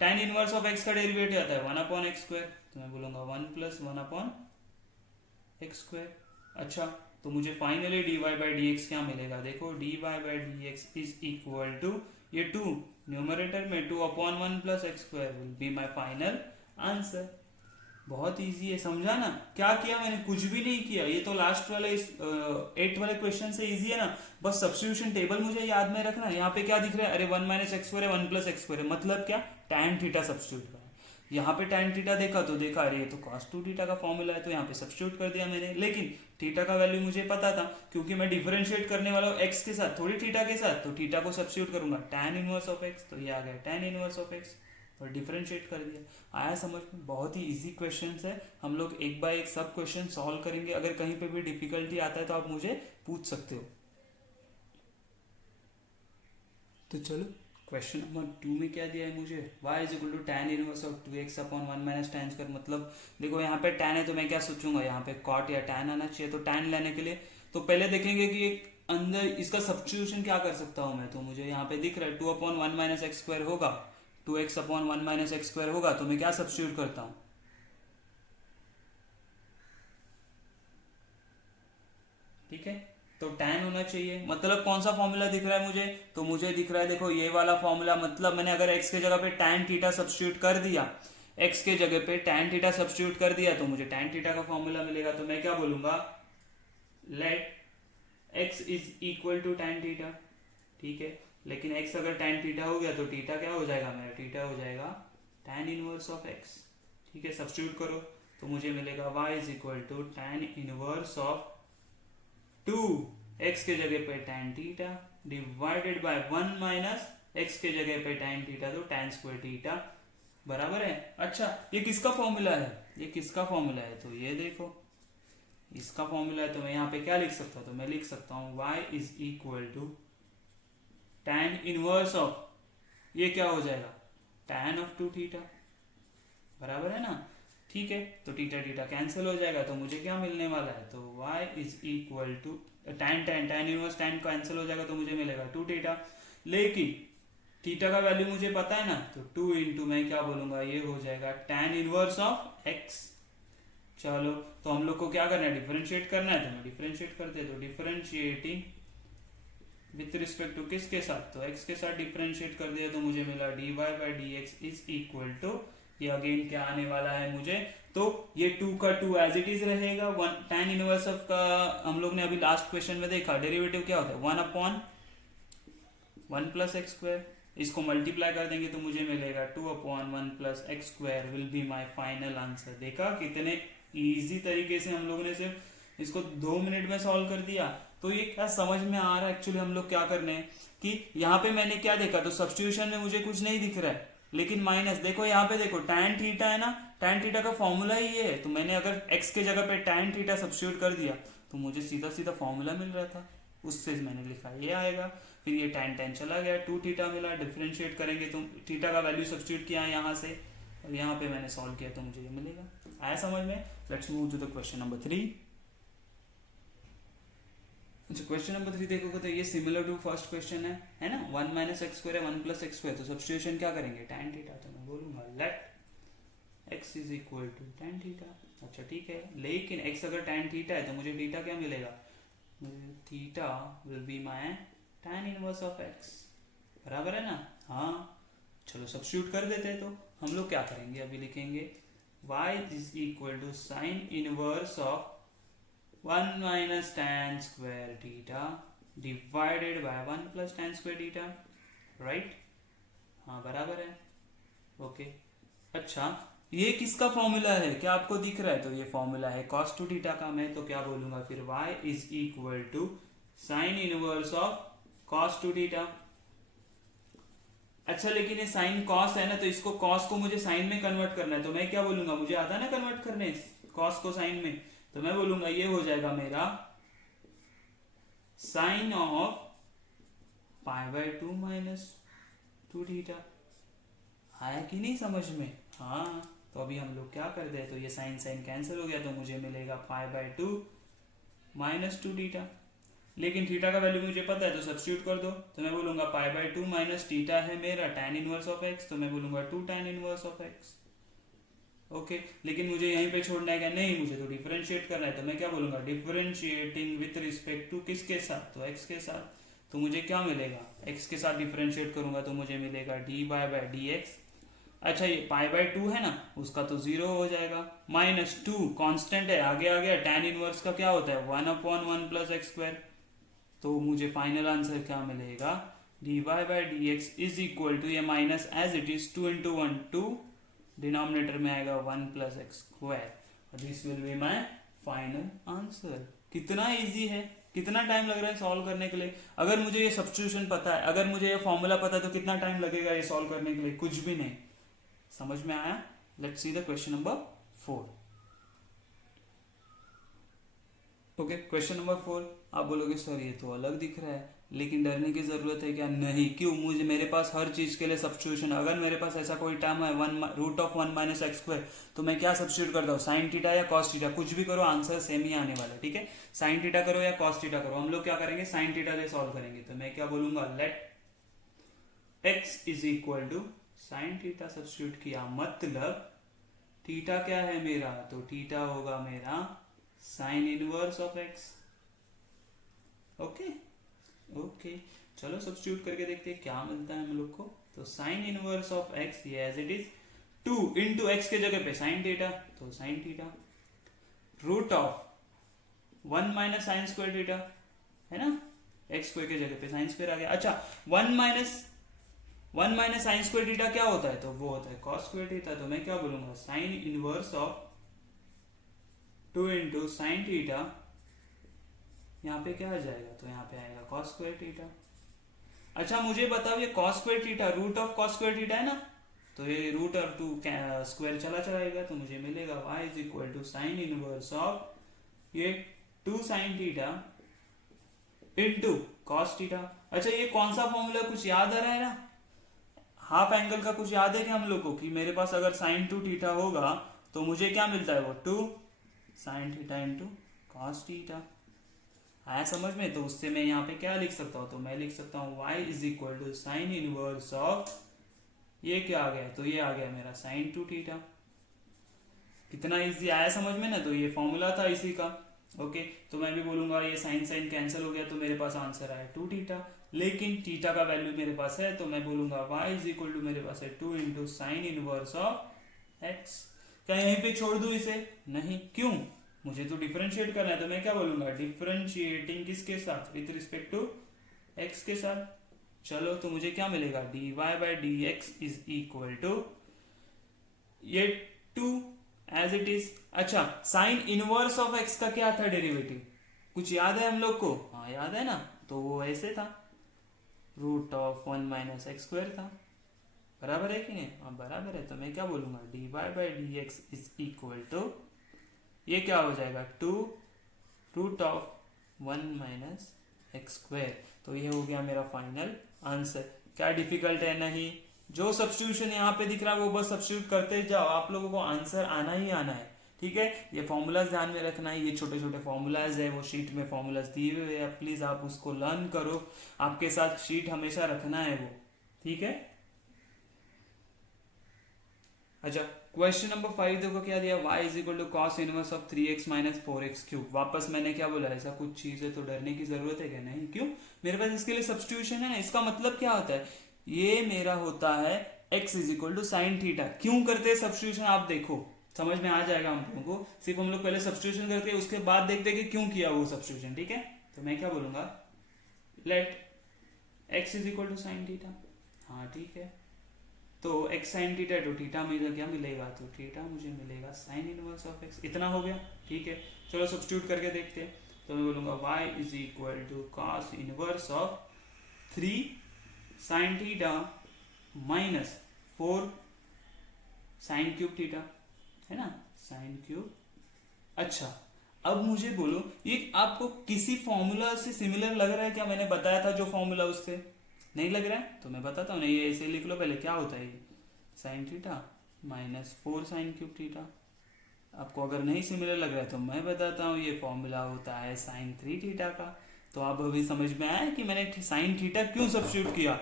tan इनवर्स ऑफ x का डेरिवेटिव आता है 1 अपॉन एक्स स्क्वायर, तो मैं बोलूंगा 1 प्लस 1 अपॉन एक्स स्क्वायर। अच्छा, तो मुझे finally dy by d x क्या मिलेगा, देखो dy by d x is equal to, ये 2 न्यूमरेटर में 2 upon 1 plus x square will be my final answer, बहुत इजी है, समझा ना? क्या किया मैंने? कुछ भी नहीं किया। ये तो लास्ट वाले 8 वाले क्वेश्चन से इजी है ना। बस सब्स्टिट्यूशन टेबल मुझे याद में रखना है। यहाँ पे क्या दिख रहा है? अरे 1 माइनस एक्स स्क्वायर है, 1 प्लस एक्स स्क्वायर है, मतलब क्या? tan थीटा सब्स्टिट्यूट करा। यहाँ पे tan थीटा देखा तो देखा अरे ये तो cos 2 थीटा का फॉर्मूला है, तो यहाँ पे सब्स्टिट्यूट कर दिया मैंने। लेकिन थीटा का वैल्यू मुझे पता था, क्योंकि मैं डिफरेंशिएट करने वाला हूँ एक्स के साथ, थोड़ी थीटा के साथ, तो थीटा को सब्स्टिट्यूट करूंगा tan इनवर्स ऑफ एक्स, तो ये आ गया tan इनवर्स ऑफ एक्स और डिफरेंशिएट कर दिया। आया समझ में? बहुत ही इजी क्वेश्चन है। हम लोग एक बाय एक सब क्वेश्चन सॉल्व करेंगे। अगर कहीं पे भी डिफिकल्टी आता है तो आप मुझे पूछ सकते हो। तो चलो क्वेश्चन नंबर 2 में क्या दिया है मुझे? y is equal to tan inverse of 2x upon 1 minus tan square. मतलब देखो यहाँ पे tan है तो मैं क्या सोचूंगा, यहाँ पे cot या tan आना चाहिए। तो tan लेने के लिए तो पहले देखेंगे कि अंदर इसका सब्स्टिट्यूशन क्या कर सकता हूँ मैं। तो मुझे यहाँ पे दिख रहा है 2 अपॉन 1 माइनस एक्स स्क्वायर होगा, 2x upon 1 minus x square होगा। तो मैं क्या सब्स्टिट्यूट करता हूँ? ठीक है, तो tan होना चाहिए। मतलब कौन सा फॉर्मूला दिख रहा है मुझे? तो मुझे दिख रहा है देखो ये वाला फॉर्मूला। मतलब मैंने अगर x के जगह पे tan थीटा सब्स्टिट्यूट कर दिया, x के जगह पे tan थीटा सब्स्टिट्यूट कर दिया, तो मुझे tan थीटा का फॉर्मूला मिलेगा। तो मैं क्या बोलूंगा? Let x is equal to tan theta. ठीक है, लेकिन x अगर tan थीटा हो गया तो थीटा क्या हो जाएगा मेरा? थीटा हो जाएगा tan इनवर्स ऑफ x। ठीक है, सब्स्टिट्यूट करो तो मुझे मिलेगा y is equal to tan inverse of 2 x के जगह पे tan theta divided by 1 minus x के जगह पे tan थीटा, तो tan स्क्वायर थीटा बराबर है। अच्छा, ये किसका फॉर्मूला है? ये किसका फॉर्मूला है? तो ये देखो इसका फॉर्मूला है। तो मैं यहाँ पे क्या लिख सकता हूँ? तो मैं लिख सकता हूँ y is equal to tan inverse of, ये क्या हो जाएगा? tan ऑफ 2 थीटा, बराबर है ना? ठीक है, तो थीटा थीटा कैंसिल हो जाएगा, तो मुझे क्या मिलने वाला है? तो y is equal to tan inverse tan cancel हो जाएगा, तो मुझे मिलेगा 2 थीटा। लेकिन थीटा का वैल्यू मुझे पता है ना, तो 2 इंटू मैं क्या बोलूंगा, ये हो जाएगा tan इनवर्स ऑफ x। चलो, तो हम लोग को क्या करना है? डिफरेंशिएट करना है। तो मैं डिफरेंशिएट करते हैं, तो डिफरेंशिएटिंग विथ रिस्पेक्ट टू किसके साथ? तो x के साथ डिफरेंशिएट कर दिया, तो मुझे मिला dy by d x is equal to, ये अगेन क्या आने वाला है मुझे? तो ये 2 का 2 एज इट इज रहेगा। tan इनवर्स ऑफ का हम लोग ने अभी लास्ट क्वेश्चन में देखा, डेरिवेटिव क्या होता है? 1 अपॉन 1 प्लस एक्स स्क्वायर। इसको मल्टीप्लाई कर देंगे तो मुझे मिलेगा 2 upon 1 plus x square will be my final answer. देखा कितने इजी तरीके से हम लोगों ने सिर्फ इसको 2 मिनट में सॉल्व कर दिया। तो ये क्या समझ में आ रहा है एक्चुअली हम लोग क्या करने हैं कि यहाँ पे मैंने क्या देखा? तो सब्स्टिट्यूशन में मुझे कुछ नहीं दिख रहा है, लेकिन माइनस देखो यहाँ पे देखो tan थीटा है ना, tan थीटा का फॉर्मूला ही ये है। तो मैंने अगर x के जगह पे tan थीटा सब्स्टिट्यूट कर दिया तो मुझे सीधा सीधा फॉर्मूला मिल रहा था, उससे मैंने लिखा ये आएगा। फिर ये tan चला गया, 2 थीटा मिला। डिफरेंशिएट करेंगे तो थीटा का वैल्यू सब्स्टिट्यूट किया है यहाँ से, और यहाँ पे मैंने सॉल्व किया तो मुझे ये मिलेगा। आया समझ में? Let's move to the question number 3। अच्छा, क्वेश्चन नंबर 3 देखोगे तो ये सिमिलर टू फर्स्ट क्वेश्चन है ना? 1 माइनस एक्स स्क्वायर है 1 प्लस एक्स स्क्वायर, तो सब्स्टिट्यूशन क्या करेंगे? tan theta. तो मैं बोलूंगा let x is equal to tan theta. अच्छा ठीक है, लेकिन x अगर tan थीटा है तो मुझे थीटा क्या मिलेगा? Theta will be my tan inverse of x, बराबर है ना? हाँ, चलो सब्स्टिट्यूट कर देते हैं। तो हम लोग क्या करेंगे? अभी लिखेंगे y is equal to sine inverse of 1 minus tan square theta divided by 1 plus tan square theta, right? हाँ, बराबर है। ओके, अच्छा ये किसका फॉर्मूला है? क्या आपको दिख रहा है? तो ये फॉर्मूला है cos 2 थीटा का। मैं तो क्या बोलूंगा फिर? y is equal to sine inverse of cos 2 theta. अच्छा, लेकिन ये साइन cos है ना, तो इसको cos को मुझे साइन में कन्वर्ट करना है। तो मैं क्या बोलूंगा? मुझे आता है ना कन्वर्ट करने cos को साइन में। तो मैं बोलूंगा ये हो जाएगा मेरा sine of pi by 2 minus 2 theta. आया कि नहीं समझ में? हाँ, तो अभी हम लोग क्या कर दे, तो ये साइन साइन कैंसिल हो गया, तो मुझे मिलेगा पाई बाय 2 माइनस 2 थीटा। लेकिन थीटा का वैल्यू मुझे पता है, तो सब्स्टिट्यूट कर दो। तो मैं बोलूंगा पाई बाय 2 माइनस थीटा है मेरा tan इनवर्स ऑफ x, तो मैं बोलूंगा 2 tan inverse of x। Okay, लेकिन मुझे यहीं पे छोड़ना है क्या? नहीं, मुझे तो डिफरेंशिएट करना है। तो मैं क्या बोलूंगा? डिफरेंशिएटिंग विथ रिस्पेक्ट टू किसके साथ? तो x के साथ। तो मुझे क्या मिलेगा? x के साथ डिफरेंशिएट करूंगा तो मुझे मिलेगा dy बाय डी एक्स अच्छा ये पाई बाय 2 है ना, उसका तो 0 हो जाएगा। -2 कांस्टेंट है, आगे आ गया, tan इनवर्स का क्या होता है 1/1 प्लस एक्स स्क्वायर। तो मुझे फाइनल आंसर क्या मिलेगा, dy by d x is equal to, ये minus as it is 2 into 1 2, denominator में आएगा 1 plus x square. This will be my final answer. कितना इजी है, कितना टाइम लग रहा है सॉल्व करने के लिए। अगर मुझे ये सब्स्टिट्यूशन पता है, अगर मुझे ये फॉर्मूला पता है, तो कितना टाइम लगेगा ये सॉल्व करने के लिए, कुछ भी नहीं। समझ में आया। Let's see the question number 4। Okay, question number 4। आप बोलोगे सर ये तो अलग दिख रहा है, लेकिन डरने की जरूरत है क्या, नहीं। क्यों, मुझे मेरे पास हर चीज के लिए सब्स्टिट्यूशन, अगर मेरे पास ऐसा कोई टर्म है √1 माइनस एक्स स्क्वायर, तो मैं क्या सब्स्टिट्यूट करता हूँ, साइन थीटा या कॉस थीटा, कुछ भी करो आंसर सेम ही आने वाला है। ठीक है, साइन थीटा करो या कॉस थीटा करो, हम लोग क्या करेंगे, साइन थीटा से सॉल्व करेंगे। तो मैं क्या बोलूंगा, let x is equal to sine theta substitute किया, मतलब थीटा क्या है मेरा, तो थीटा होगा मेरा sign inverse of x. Okay okay, चलो सब्स्टिट्यूट करके देखते हैं क्या मिलता है हम लोग को। तो साइन इनवर्स ऑफ एक्स, ये as it is 2 into x के जगह पे साइन थीटा, तो sine theta, root of 1 minus sine square theta, है ना, एक्स स्क्वायर के जगह पे साइन स्क्वायर आ गया। अच्छा, 1 माइनस साइन स्क्वायर थीटा क्या होता है, तो वो होता है कॉस स्क्वायर थीटा। तो मैं क्या बोलूंगा, sign inverse of 2 into sine theta, यहाँ पे क्या आ जाएगा, तो यहाँ पे आएगा कॉस स्क्वायर थीटा। अच्छा मुझे बताओ, ये cos square theta root of cos square theta है ना, तो ये रूट और 2 स्क्वायर चला जाएगा, तो मुझे मिलेगा y is equal to sine inverse of ये 2 sine theta into cos theta. अच्छा ये कौन सा फॉर्मूला, कुछ याद आ रहा है ना, हाफ एंगल का कुछ याद है कि हम लोग को, कि मेरे पास अगर साइन 2 थीटा होगा तो मुझे क्या मिलता है, वो 2 sine theta into cos theta. आया समझ में। तो उससे मैं यहाँ पे क्या लिख सकता हूँ, तो मैं लिख सकता हूँ y is equal to sine inverse of, ये क्या आ गया, तो ये आ गया मेरा साइन 2 थीटा। कितना इजी आया समझ में ना। तो ये फॉर्मूला था इसी का। ओके, तो मैं भी बोलूंगा ये साइन साइन कैंसिल हो गया, तो मेरे पास आंसर आया 2 थीटा। लेकिन थीटा का वैल्यू मेरे पास है, तो मैं बोलूंगा y इज इक्वल टू, मेरे पास है 2 into sine inverse of x। क्या यहीं पे छोड़ दूं इसे, नहीं, क्यों, मुझे तो डिफरेंशिएट करना है। तो मैं क्या बोलूंगा, डिफरेंशिएटिंग किसके साथ, विथ रिस्पेक्ट टू x के साथ। चलो तो मुझे क्या मिलेगा, dy by d x is equal to ये 2 एज इट इज। अच्छा, साइन इनवर्स ऑफ x का क्या था डेरिवेटिव, कुछ याद है हम लोग को, हाँ याद है ना, तो वो ऐसे था, root of 1 minus x square था। बराबर है कि नहीं, हाँ बराबर है। तो मैं क्या बोलूंगा, dy by d x is equal to, ये क्या हो जाएगा 2 root of 1 minus x square. तो ये हो गया मेरा फाइनल आंसर। क्या डिफिकल्ट है, नहीं। जो सब्स्टिट्यूशन यहाँ पे दिख रहा है वो बस सब्स्टिट्यूट करते जाओ, आप लोगों को आंसर आना ही आना है। ठीक है, ये फॉर्मूलाज ध्यान में रखना है, ये छोटे छोटे फॉर्मूलाज है, वो शीट में फॉर्मूलाज दिए हुए हैं, प्लीज आप उसको लर्न करो, आपके साथ शीट हमेशा रखना है वो। ठीक है। अच्छा, क्वेश्चन नंबर 5 देखो क्या दिया, y is equal to cos inverse of 3x minus 4x cube. वापस मैंने क्या बोला, ऐसा कुछ चीज है तो डरने की जरूरत है क्या, नहीं। क्यों, मेरे पास इसके लिए सब्स्टिट्यूशन है ना। इसका मतलब क्या होता है, ये मेरा होता है x is equal to sine theta. क्यों करते हैं सब्स्टिट्यूशन, आप देखो समझ में आ जाएगा हम लोगों को। सिर्फ हम लोग पहले सब्स्टिट्यूशन करते हैं, उसके बाद देखते हैं कि क्यों किया वो सब्स्टिट्यूशन। ठीक है, तो मैं क्या बोलूंगा, let x is equal to sine theta. हाँ ठीक है, तो x साइन थीटा, तो थीटा मुझे क्या मिलेगा, तो थीटा मुझे मिलेगा साइन इनवर्स ऑफ x। इतना हो गया। ठीक है, चलो सब्स्टिट्यूट करके देखते हैं। तो मैं बोलूंगा y is equal to cos inverse of 3 sine theta minus 4 sine cube theta, है ना, साइन क्यूब। अच्छा, अब मुझे बोलो, ये आपको किसी फॉर्मूला से सिमिलर लग रहा है क्या, मैंने बताया था जो फॉर्मूला, उससे नहीं लग रहा है तो मैं बताता हूँ। नहीं, ये ऐसे लिख लो पहले, क्या होता है ये sign theta minus 4 sine cube theta. आपको अगर नहीं सिमिलर लग रहा है तो मैं बताता हूँ, ये फॉर्मूला होता है साइन 3 थीटा का। तो आप अभी समझ में आया कि मैंने साइन थीटा क्यों सब्स्टिट्यूट किया।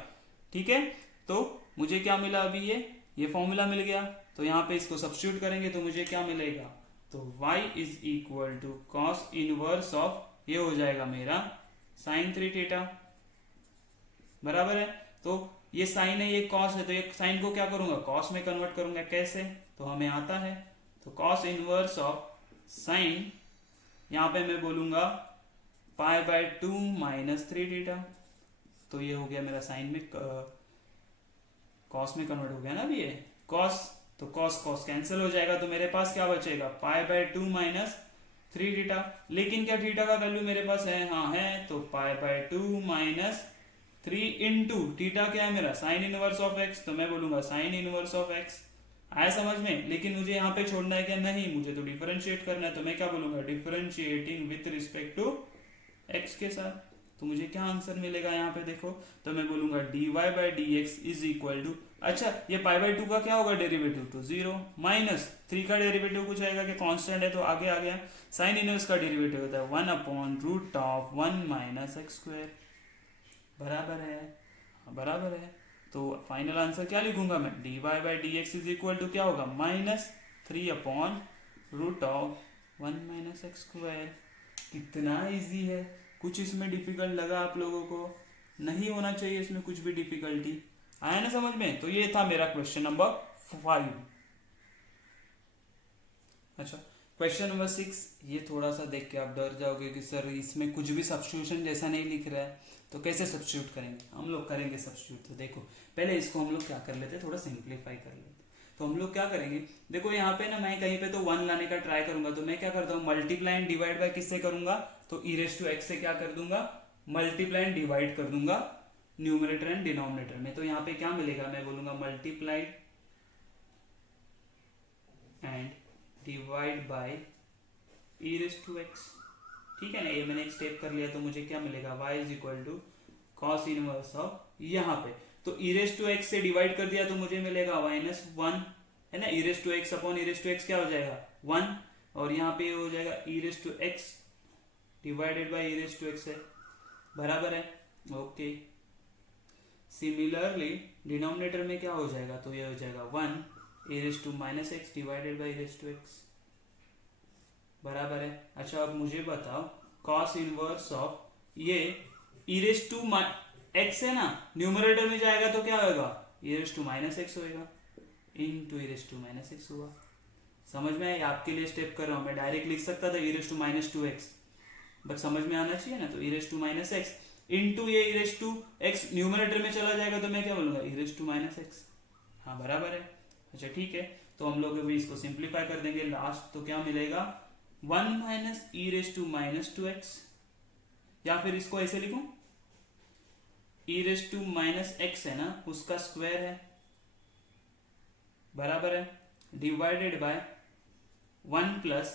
ठीक है, तो मुझे क्या मिला, अभी ये फॉर्मूला मिल गया। तो यहाँ पे इसको सब्स्टिट्यूट करेंगे तो मुझे क्या मिलेगा, तो y is equal to cos inverse of, ये हो जाएगा मेरा साइन 3 थीटा। बराबर है। तो ये साइन है, ये कॉस है, तो ये साइन को क्या करूंगा, कॉस में कन्वर्ट करूंगा। कैसे, तो हमें आता है, तो कॉस इनवर्स ऑफ साइन, यहां पे मैं बोलूंगा पाई बाय 2 माइनस 3 थीटा। तो ये हो गया मेरा साइन में कॉस में कन्वर्ट हो गया ना अभी ये कॉस, तो कॉस कॉस कैंसिल हो जाएगा, तो मेरे पास क्या बचेगा, पाई बाय 2 माइनस 3 थीटा। लेकिन क्या थीटा का वैल्यू मेरे पास है, हाँ है, तो पाई बाय 2 माइनस 3 इंटू थीटा क्या है मेरा, साइन इनवर्स ऑफ एक्स, तो मैं बोलूंगा साइन इनवर्स ऑफ एक्स। आया समझ में। लेकिन मुझे यहाँ पे छोड़ना है क्या, नहीं, मुझे तो डिफरेंशिएट करना है, तो मैं क्या बोलूंगा, differentiating with respect to x के साथ। तो मुझे क्या आंसर मिलेगा यहाँ पे देखो, तो मैं बोलूंगा dy by d x is equal to, अच्छा ये पाई बाई 2 का क्या होगा डेरिवेटिव, तो 0 माइनस 3 का डेरिवेटिव कुछ आएगा कि कांस्टेंट है, तो आगे आ गया। साइन इनवर्स का डेरिवेटिव होता है 1 upon root of 1 minus x square, बराबर है, बराबर है। तो फाइनल आंसर क्या लिखूंगा मैं, dy by d x is equal to क्या होगा, minus 3 upon root of 1 minus x square. कितना इजी है, कुछ इसमें डिफिकल्ट लगा आप लोगों को, नहीं होना चाहिए इसमें कुछ भी डिफिकल्टी। आया ना समझ में। तो ये था मेरा क्वेश्चन नंबर 5। अच्छा क्वेश्चन नंबर 6, ये थोड़ा सा देख के आप डर जाओगे कि सर इसमें कुछ भी सब्स्टिट्यूशन जैसा नहीं लिख रहा है, तो कैसे सब्स्टिट्यूट करेंगे। हम लोग करेंगे सब्स्टिट्यूट। तो देखो पहले इसको हम लोग क्या कर लेते हैं, थोड़ा सिंप्लीफाई कर लेते। तो हम लोग क्या करेंगे, देखो यहाँ पे ना मैं कहीं पे तो 1 लाने का ट्राई करूंगा, तो मैं क्या करता हूँ, मल्टीप्लाई एंड डिवाइड बाय किससे करूंगा, तो ई रेस टू एक्स से क्या कर दूंगा, मल्टीप्लाई एंड डिवाइड कर दूंगा न्यूमरेटर एंड डिनोमिनेटर में। तो यहाँ पे क्या मिलेगा, मैं बोलूंगा multiply and divide by e raise to x, ठीक है ना। ये मैंने एक स्टेप कर लिया, तो मुझे क्या मिलेगा, y is equal to cos inverse of, यहाँ पे तो ई रेस टू एक्स से डिवाइड कर दिया, तो मुझे मिलेगा माइनस 1, है ना। E raise to x upon e raise to x क्या हो जाएगा 1, और यहाँ पे हो जाएगा e raise to x divided by e raise to x है, बराबर है, ओके। सिमिलरली डिनोमिनेटर में क्या हो जाएगा, तो ये हो जाएगा 1 e raise to minus x divided by e raise to x, बराबर है। अच्छा अब मुझे बताओ कॉस इनवर्स ऑफ ये ई रेस टू एक्स है ना, न्यूमरेटर में जाएगा तो क्या होगा, e raise to minus x होएगा, into e raise to minus x हुआ। समझ में आया, आपके लिए स्टेप कर रहा हूं मैं, डायरेक्ट लिख सकता था e raise to minus 2x, but समझ में आना चाहिए ना। तो e raise to minus x into ये e raise to x numerator में चला जाएगा, तो मैं क्या बोलूंगा, e raise to minus x, हाँ बराबर है। अच्छा ठीक है, तो हम लोग अभी इसको सिंप्लीफाई कर देंगे लास्ट, तो क्या मिलेगा 1 minus e raise to minus 2x, या फिर इसको ऐसे लिखूं, e raise to minus x है ना, उसका स्क्वायर है, बराबर है, divided by 1 plus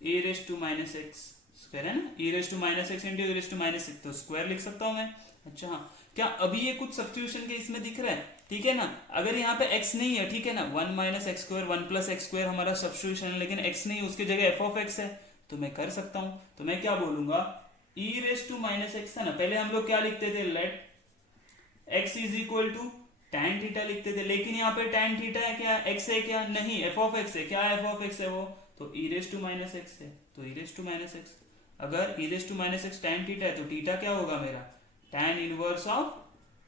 a raise to minus x square है ना, e raise to minus x into e raise to minus x, तो स्क्वायर लिख सकता हूं मैं। अच्छा हाँ, क्या अभी ये कुछ सब्स्टिट्यूशन के इसमें दिख रहा है, ठीक है ना। अगर यहाँ पे x नहीं है, ठीक है ना, 1 minus x square 1 plus x square हमारा सब्स्टिट्यूशन है, लेकिन x नहीं, उसकी जगह एफ ऑफ एक्स है, तो मैं कर सकता हूं। तो मैं क्या बोलूंगा, e raise to minus x है ना, पहले हम लोग क्या लिखते थे, let x is equal to tan theta लिखते थे, लेकिन यहाँ पे tan थीटा है क्या, x है क्या, नहीं, एफ ऑफ एक्स है, क्या एफ ऑफ एक्स है वो, तो e raise to minus x है, तो e raise to minus x. अगर e raise to minus x tan theta है, तो थीटा क्या होगा मेरा, tan inverse of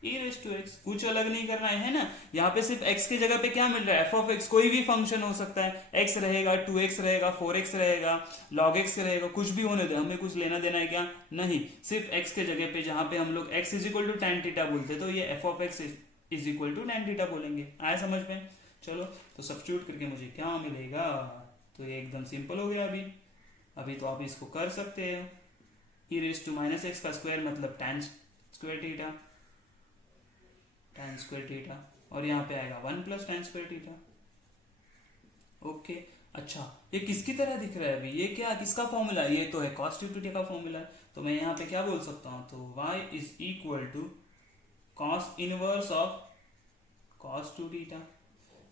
e raise to x. कुछ अलग नहीं करना है ना, यहाँ पे सिर्फ x की जगह पे क्या मिल रहा है, एफ ऑफ एक्स। कोई भी फंक्शन हो सकता है, x रहेगा, 2x रहेगा, 4x रहेगा, log x रहेगा, कुछ भी होने दे, हमें कुछ लेना देना है क्या, नहीं। सिर्फ x के जगह पे जहां पे हम लोग x is equal to tan theta बोलते, तो ये f of x is equal to tan theta बोलेंगे। आया समझ में। चलो तो सब्स्टिट्यूट करके मुझे क्या मिलेगा, तो ये एकदम सिंपल हो गया अभी तो आप इसको कर सकते हो। ई रेस टू माइनस एक्स का स्क्वायर मतलब tan square theta, tan square theta, और यहाँ पे आएगा 1 plus tan square theta, okay. अच्छा ये किसकी तरह दिख रहा है अभी, ये क्या, किसका फॉर्मूला है, ये तो है cos टू थीटा का फॉर्मूला। तो मैं यहाँ पे क्या बोल सकता हूँ, तो y is equal to cos inverse of cos two theta.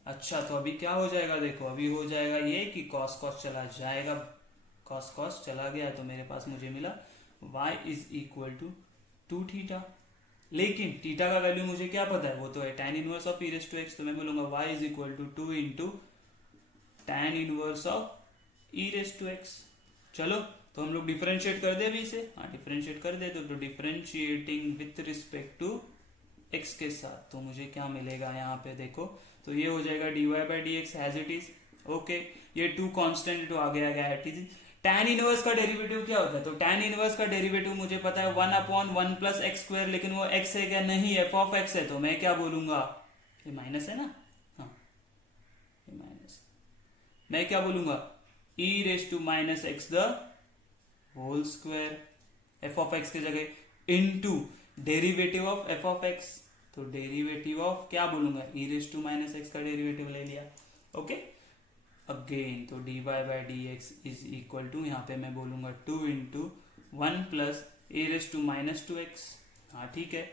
अच्छा तो अभी क्या हो जाएगा, देखो अभी हो जाएगा ये कि cos cos चला जाएगा, cos cos चला गया, तो मेरे पास मुझे मिला y is equal to 2 theta. लेकिन थीटा का वैल्यू मुझे क्या पता है, वो तो है tan inverse of e raise to x, तो मैं बोलूंगा y is equal to 2 into tan inverse of e raise to x. चलो तो हम लोग डिफरेंशिएट कर दे अभी इसे, हाँ डिफरेंशिएट कर दे, तो differentiating with respect to x के साथ, तो मुझे क्या मिलेगा यहाँ पे देखो, तो ये हो जाएगा dy by d x as it is. Okay, ये टू कॉन्स्टेंट तो आगे आ गया एट इज। tan इनवर्स का डेरिवेटिव क्या होता है, तो tan इनवर्स का डेरिवेटिव मुझे पता है 1/1 प्लस एक्स स्क्वायर, लेकिन वो x है क्या, नहीं, f ऑफ x है, तो मैं क्या बोलूंगा, ये माइनस है ना, हाँ ये माइनस, मैं क्या बोलूंगा, e raise to minus x the whole square, f of x की जगह into derivative of f of x, तो डेरिवेटिव ऑफ क्या बोलूंगा, e raise to minus x का डेरिवेटिव ले लिया। ओके, अगेन तो dy by d x is equal to, यहाँ पे मैं बोलूंगा 2 into 1 plus e raise to minus two x, हाँ ठीक है,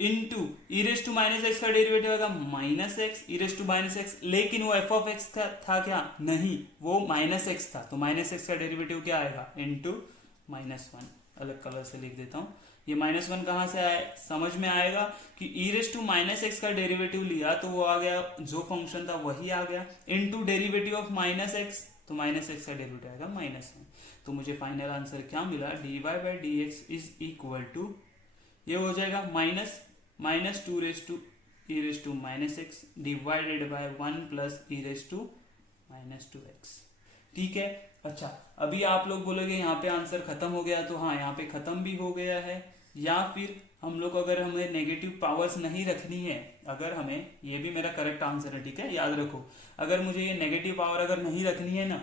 into e raise to minus x का डेरिवेटिव आएगा minus x e raise to minus x, लेकिन वो एफ ऑफ एक्स था क्या, नहीं, वो माइनस एक्स था, तो माइनस एक्स का डेरिवेटिव क्या आएगा, इंटू -1, अलग कलर से लिख देता हूँ। ये -1 कहाँ से आया, समझ में आएगा कि ई रेज टू माइनस एक्स का डेरिवेटिव लिया तो वो आ गया, जो फंक्शन था वही आ गया, into derivative of minus x, तो माइनस एक्स का डेरिवेटिव आएगा -1, तो मुझे फाइनल आंसर क्या मिला, dy by d x is equal to, ये हो जाएगा minus 2 raise to e raise to minus x divided by 1 plus e raise to minus 2x। ठीक है, अच्छा अभी आप लोग बोलोगे यहाँ पे आंसर खत्म हो गया, तो हाँ यहाँ पे खत्म भी हो गया है, या फिर हम लोग अगर हमें नेगेटिव पावर्स नहीं रखनी है, अगर हमें, ये भी मेरा करेक्ट आंसर है, ठीक है याद रखो, अगर मुझे ये नेगेटिव पावर अगर नहीं रखनी है ना,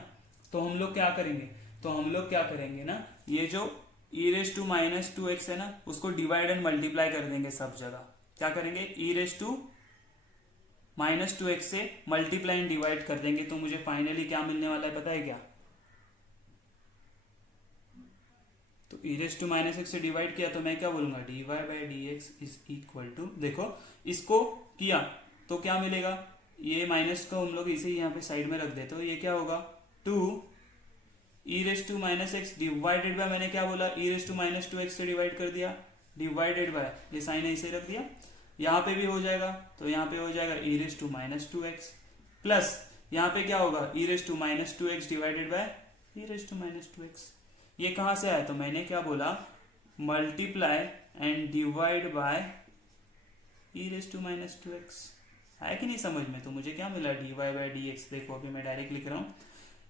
तो हम लोग क्या करेंगे, तो हम लोग क्या करेंगे ना, ये जो ई रेज टू माइनस 2x है ना, उसको डिवाइड एंड मल्टीप्लाई कर देंगे सब जगह, क्या करेंगे, ई रेज टू माइनस 2x से मल्टीप्लाई एंड डिवाइड कर देंगे, तो मुझे फाइनली क्या मिलने वाला है पता है क्या, तो e raise to minus x से डिवाइड किया तो मैं क्या बोलूंगा, dy by d x is equal to, देखो इसको किया तो क्या मिलेगा, ये माइनस को हम लोग इसे यहाँ पे साइड में रख दे, तो ये क्या होगा 2 e raise to minus x divided by, मैंने क्या बोला, ई रेज टू माइनस 2x से डिवाइड कर दिया, डिवाइडेड बाय, ये साइन ऐसे रख दिया, यहाँ पे भी हो जाएगा, तो यहाँ पे हो जाएगा e raise to minus 2x plus यहाँ पे क्या होगा, e raise to minus 2x divided by e raise to minus 2x। ये कहाँ से आया, तो मैंने क्या बोला, multiply and divide by e raise to minus 2x, है कि नहीं समझ में, तो मुझे क्या मिला, dy बाई डी एक्स, देखो अभी मैं डायरेक्ट लिख रहा हूँ,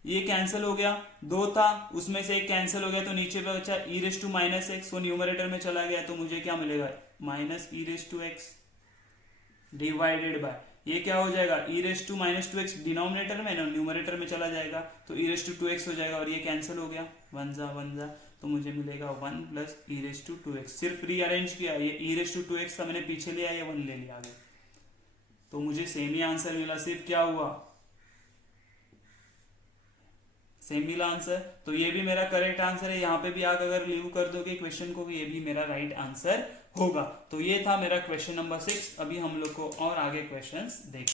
ये कैंसिल हो गया, 2 था उसमें से एक कैंसिल हो गया, तो नीचे पे बचा e raise to minus x, वो न्यूमरेटर में चला गया, तो मुझे क्या मिलेगा, minus e raise to x divided by, ये क्या हो जाएगा, e raise to minus 2x denominator में ना, न्यूमरेटर में चला जाएगा, तो ई रेज टू 2x हो जाएगा, और ये कैंसिल हो गया, 1 जा, तो मुझे मिलेगा 1 plus e raise to 2x, सिर्फ रीअरेंज किया, ये ई रेज टू 2x था, मैंने पीछे लिया, ये 1 ले लिया आगे, तो मुझे सेम ही आंसर मिला, सिर्फ क्या हुआ, सेम मिला आंसर, तो ये भी मेरा करेक्ट आंसर है, यहाँ पे भी आग अगर लीव कर दोगे क्वेश्चन को, ये भी मेरा राइट आंसर होगा। तो ये था मेरा क्वेश्चन नंबर 6। अभी हम लोग को और आगे क्वेश्चंस देख